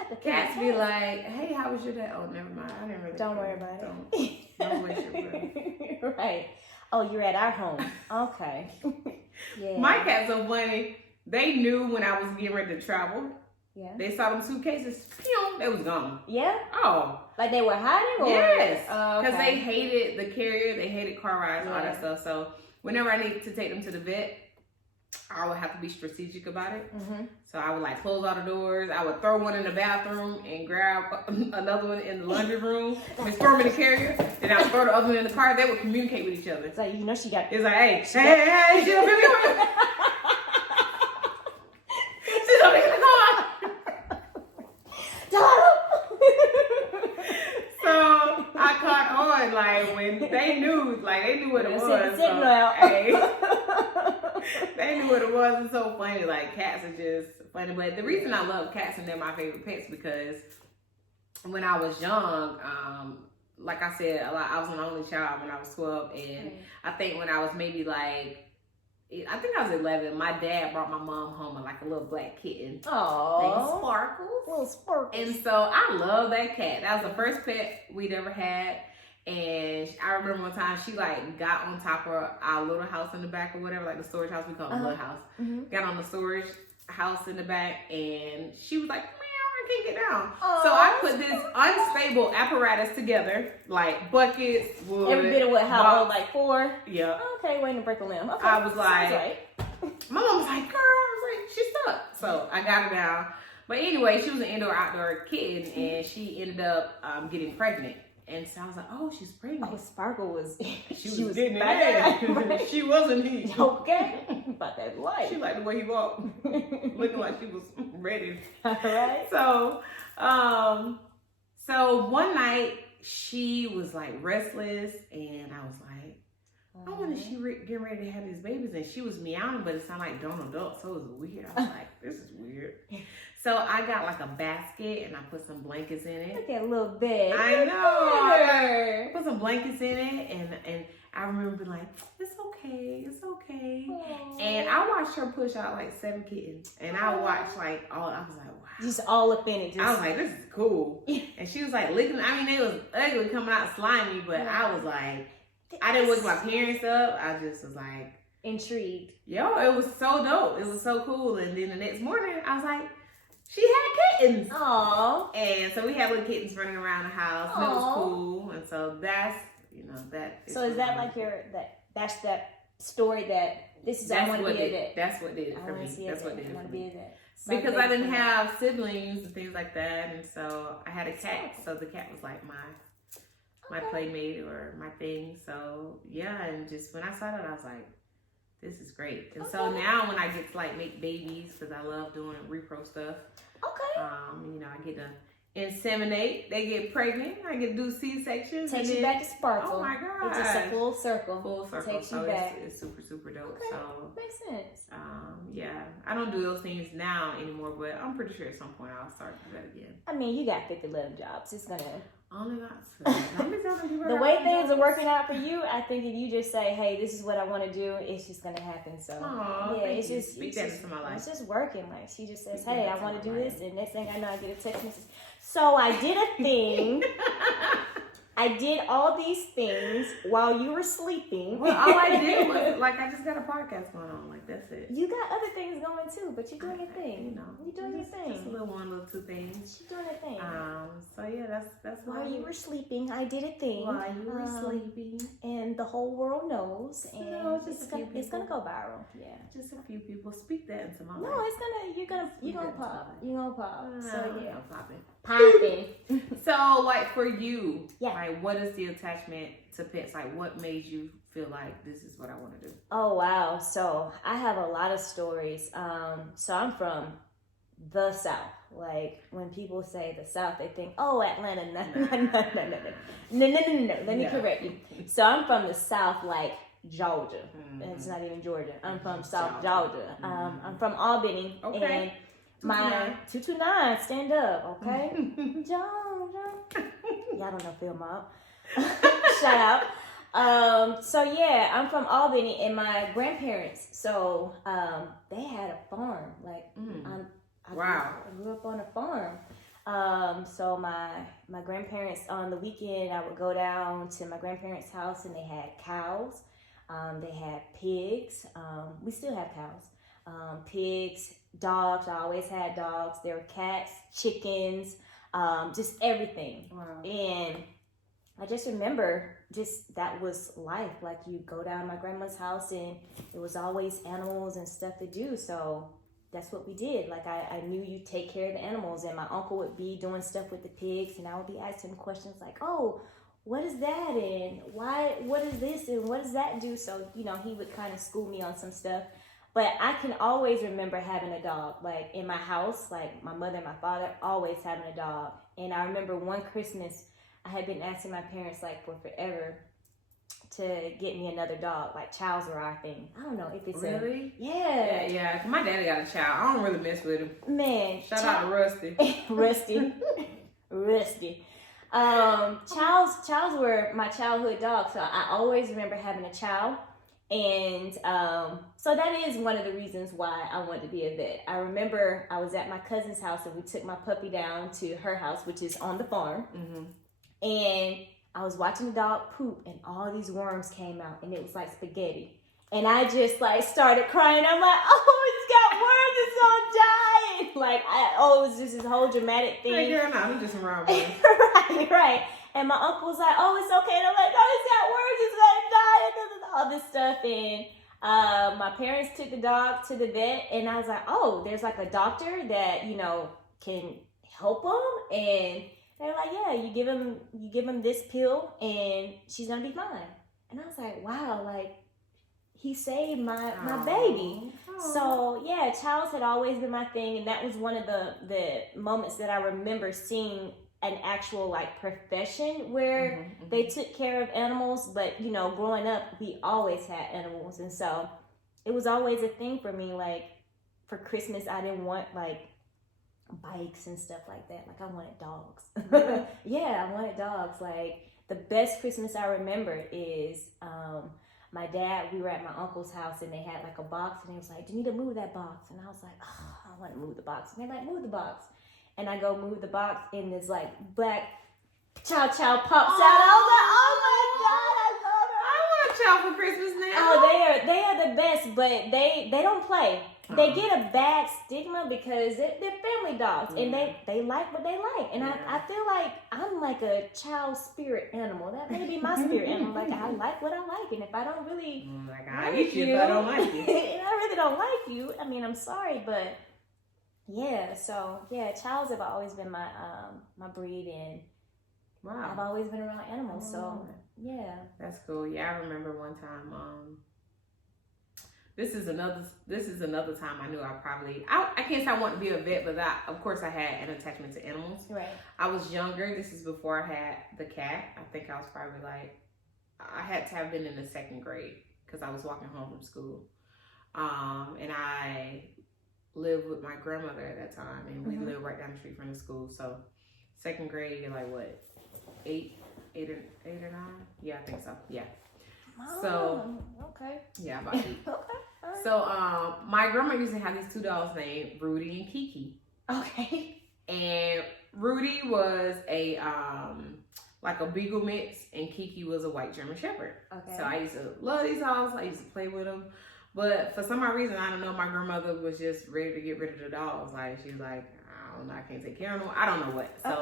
to feel Cats be like, hey, how was your day? Oh, never mind. I didn't really Don't worry about it. Don't waste your breath. Right. Oh, you're at our home. Okay. Yeah. My cats are funny. They knew when I was getting ready to travel. Yeah. They saw them suitcases. Pew, they was gone. Yeah? Oh. Like they were hiding? Or? Yes. Oh, Because okay. they hated the carrier. They hated car rides, all that stuff. So whenever I needed to take them to the vet, I would have to be strategic about it. Mm-hmm. So I would like close all the doors. I would throw one in the bathroom and grab another one in the laundry room. And throw them in the carrier. Then I would throw the other one in the car. They would communicate with each other. It's like, you know, she got. It's like, hey, she don't really want it. She don't really want So I caught on, like, when they knew what it was. They knew what it was. It's so funny. Like, cats are just funny. But the reason I love cats and they're my favorite pets because when I was young, like I said, I was an only child when I was 12. And I think when I was maybe like, I think I was 11, my dad brought my mom home with like a little black kitten. Aww. Named Sparkles. Little Sparkles. And so I love that cat. That was the first pet we'd ever had. And I remember one time she like got on top of our little house in the back or whatever, like the storage house, we call it the little house. Mm-hmm. Got on the storage house in the back and she was like, meow, I can't get down. So I put this unstable apparatus together, like buckets, wood. Every bit of what, how old, like 4? Yeah. Okay, waiting to break a limb. Okay. I was like, right. My mom was like, girl, I was like, she's stuck. So I got her down. But anyway, she was an indoor-outdoor kitten and she ended up getting pregnant. And so I was like, oh, she's pregnant. Oh, Sparkle was... She was getting it. Right. She wasn't he. Okay. About that life. She liked the way he walked. Looking like she was ready. All right. So one night, she was like restless. And I was like, I wonder if she getting ready to have these babies. And she was meowing, but it sounded like Donald Duck. So it was weird. I was like, this is weird. So I got like a basket and I put some blankets in it. Look at a little bed. I know. I put some blankets in it and I remember being like, it's okay. Aww. And I watched her push out like 7 kittens. And I watched like all, I was like, wow. Just all up in it. I was like, this is cool. And she was like licking, I mean, they was ugly coming out slimy, but I was like, I didn't wake my parents up. I just was like intrigued. Yo, it was so dope. It was so cool. And then the next morning, I was like, she had kittens. Aww. And so we had little kittens running around the house. And it was cool. And so that's, that. So is that like that's that story that this is, I want to be a vet. That's what did it for me. That's what did it for me. Because I didn't have siblings and things like that. And so I had a cat. So the cat was like my playmate or my thing. So yeah. And just when I saw that, I was like, this is great. And so now when I get to like make babies, because I love doing repro stuff. Okay. I get to inseminate. They get pregnant. I get to do C-sections. Takes you back to Sparkle. Oh my God. It's just a full circle. Full circle. Takes you so back. It's super, super dope. Okay. So makes sense. Yeah. I don't do those things now anymore, but I'm pretty sure at some point I'll start to do that again. I mean, you got 50 11 jobs. It's gonna only not the way things are working out for you, I think if you just say, hey, this is what I want to do, it's just gonna happen. So it's just speak that into my life. It's just working. Like she just says, hey, I want to do this, and next thing I know, I get a text message. So I did a thing. I did all these things while you were sleeping. Well, all I did was, I just got a podcast going on. That's it. You got other things going too, but you're doing your thing. You're doing your thing. Just a little one, little two things. She's doing her thing. So yeah, that's while you were sleeping, I did a thing. While you were sleeping. And the whole world knows. And it's gonna go viral. Yeah. Just a few people. Speak that into my life. No, you're gonna pop. You're gonna pop. So yeah. Popping. So for you, yeah. What is the attachment to pets? What made you feel like this is what I want to do? Oh wow. So I have a lot of stories. So I'm from the South. When people say the South, they think, oh, Atlanta. No. Let me correct you. So I'm from the South, Georgia. It's not even Georgia. I'm from South Georgia. I'm from Albany. Okay. And my 229, stand up, okay? Georgia. Y'all don't know Phil Mob. Shout out. So yeah, I'm from Albany, and my grandparents, they had a farm. I grew up on a farm. So my grandparents, on the weekend, I would go down to my grandparents' house, and they had cows. They had pigs. We still have cows. Pigs, dogs. I always had dogs. There were cats, chickens, just everything. Wow. And I just remember that was life. You go down to my grandma's house, and it was always animals and stuff to do. So that's what we did. I knew you take care of the animals, and my uncle would be doing stuff with the pigs, and I would be asking questions oh, what is that? And why, what is this? And what does that do? So, he would kind of school me on some stuff. But I can always remember having a dog. In my house, my mother and my father always having a dog. And I remember one Christmas, I had been asking my parents for forever to get me another dog. Chows are our thing. I don't know if it's really. Yeah. My daddy got a chow. I don't really mess with him. Man, shout out to Rusty. Rusty. Chows were my childhood dog. So I always remember having a chow. And so that is one of the reasons why I wanted to be a vet. I remember I was at my cousin's house, and we took my puppy down to her house, which is on the farm. Mm-hmm. And I was watching the dog poop, and all these worms came out, and it was like spaghetti. And I just started crying. I'm like, oh, it's got worms, it's all dying. It was just this whole dramatic thing. Hey, girl, no, I'm just around. Right. And my uncle was like, oh, it's okay. And I'm like, oh, it's got worms, it's gonna die, and all this stuff. And my parents took the dog to the vet, and I was like, oh, there's a doctor that, can help him. And they're like, yeah, you give him this pill, and she's gonna be fine. And I was like, wow, he saved my baby. Aww. So yeah, chows had always been my thing, and that was one of the moments that I remember seeing an actual profession where they took care of animals. But growing up, we always had animals, and so it was always a thing for me. For Christmas, I didn't want bikes and stuff like that. I wanted dogs. Yeah, I wanted dogs. The best Christmas I remember is my dad, we were at my uncle's house, and they had a box, and he was like, you need to move that box. And I was like, oh, I want to move the box. And they're like, move the box. And I go move the box, and this black chow pops out. I was like, oh my God, I love her. I child for Christmas now. Oh, they are the best, but they don't play. They get a bad stigma because they're family dogs, and they like what they like. And I feel like I'm like a child spirit animal. That may be my spirit animal. Like, I like what I like, and if I don't really like you, I don't like you. and I really don't like you, I mean, I'm sorry, but yeah. So yeah, childs have always been my my breed, and I've always been around animals. So yeah, that's cool. Yeah, I remember one time. This is another time I knew I can't say I wanted to be a vet, but of course I had an attachment to animals. Right. I was younger. This is before I had the cat. I think I was probably I had to have been in the 2nd grade because I was walking home from school. And I lived with my grandmother at that time, and we lived right down the street from the school. So 2nd grade, you're like what, 8 or 9? Yeah, I think so. Yeah. So okay. Yeah, about 8. Okay. All right. So my grandma used to have these 2 dogs named Rudy and Kiki. Okay. And Rudy was a like a beagle mix, and Kiki was a white German Shepherd. Okay. So I used to love these dogs. I used to play with them. But for some odd reason, I don't know, my grandmother was just ready to get rid of the dogs. Like, she was like, I don't know, I can't take care of them. I don't know what. So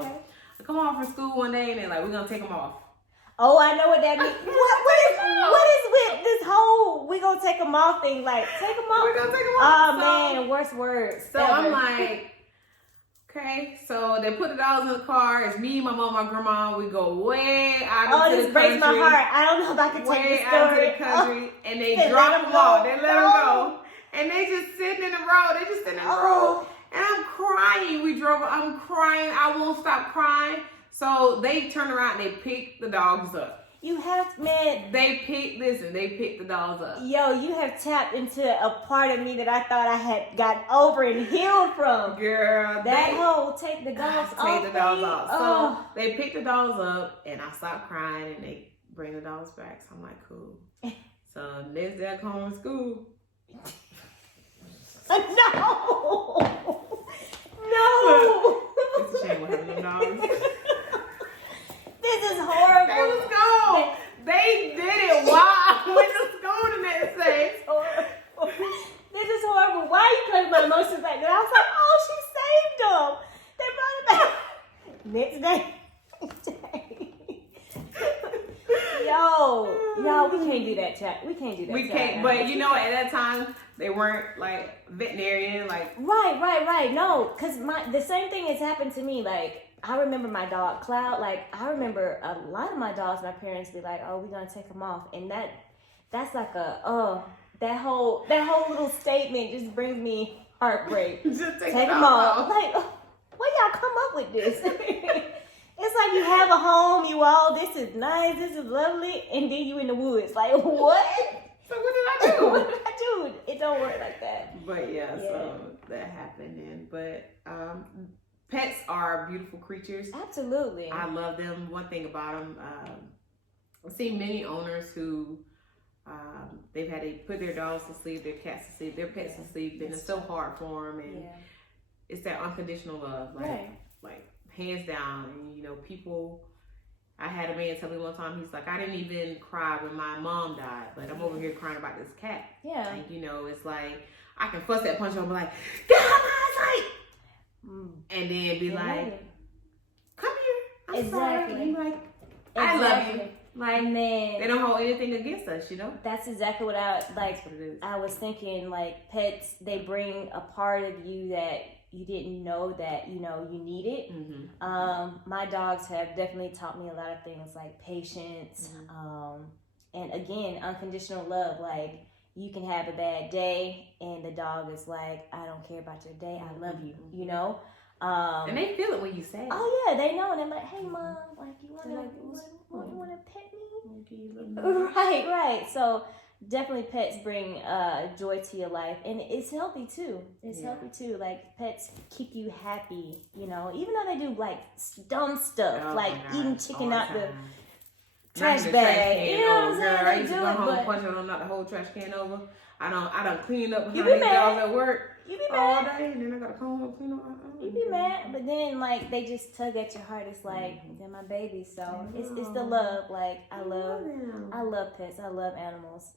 I come home from school one day, and they're like, we're going to take them off. Oh, I know what that means. What is with this whole we gonna take them off thing? Like, take them off. We're gonna take them off. Oh, man, worst words. So ever. I'm like, okay. So they put the dogs in the car. It's me, my mom, my grandma. We go way out into the country. Oh, this breaks my heart. I don't know if I can take this story. Way out into the country. And they drop them off. They let them go. And they just sitting in the road. They just sitting in the road. And I'm crying. I'm crying. I won't stop crying. So they turn around and they pick the dogs up. You have, man. They picked the dogs up. Yo, you have tapped into a part of me that I thought I had gotten over and healed from. Girl, that whole take the dogs off. Take the dogs off. So they picked the dogs up, and I stopped crying, and they bring the dogs back. So I'm like, cool. So next day I come home from school. No. It's a shame what happened to them dogs. This is horrible. They was gone. They did it while I went to school the next day. This is horrible. Why are you playing my emotions like that? I was like, oh, she saved them. They brought it back. Next day. Yo, we can't do that, chat. We can't do that. We can't, but you know, at that time, they weren't like veterinarian, like. Right. No, because the same thing has happened to me. Like, I remember my dog Cloud. Like, I remember a lot of my dogs. My parents be like, "Oh, we're gonna take them off," and that's like that whole little statement just brings me heartbreak. Just take them off. Like, where y'all come up with this? It's like you have a home. This is nice. This is lovely, and then you in the woods. Like, what? So what did I do? What did I do? It don't work like that. But yeah. So that happened. Pets are beautiful creatures. Absolutely. I love them. One thing about them, I've seen many owners who they've had to put their dogs to sleep, their cats to sleep, their pets to sleep, and it's so hard for them. And it's that unconditional love, like hands down. And you know, people. I had a man tell me one time, he's like, I didn't even cry when my mom died, but I'm over here crying about this cat. Yeah. And you know, it's like I can fuss that punch on, be like, get out of my sight. And then be like, come here. I'm sorry. And be like, I love you. Like, man, they don't hold anything against us, you know? That's exactly what I was thinking. Like, pets, they bring a part of you that you didn't know that, you know, you needed. My dogs have definitely taught me a lot of things like patience. And again, unconditional love. Like, you can have a bad day and the dog is like, I don't care about your day. I love you, you know? And they feel it when you say it. Oh yeah, they know. And they're like, hey mom, like you wanna pet me? Right. So definitely pets bring joy to your life, and it's healthy too. Healthy too. Like, pets keep you happy, you know, even though they do like dumb stuff, like eating chicken out the trash knocking the bag. You know what I'm over. saying? Girl, I They used to do go it, home but punching them, not the whole trash can over. I done cleaned up You behind be these mad. girls at work you be all mad. day, and then I gotta come home and clean up. You be mad, but then like they just tug at your heart. It's like they're my baby, so it's the love. Like I love pets. I love animals.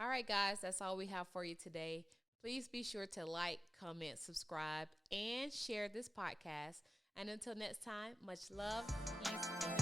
All right, guys, that's all we have for you today. Please be sure to like, comment, subscribe, and share this podcast. And until next time, much love, peace, and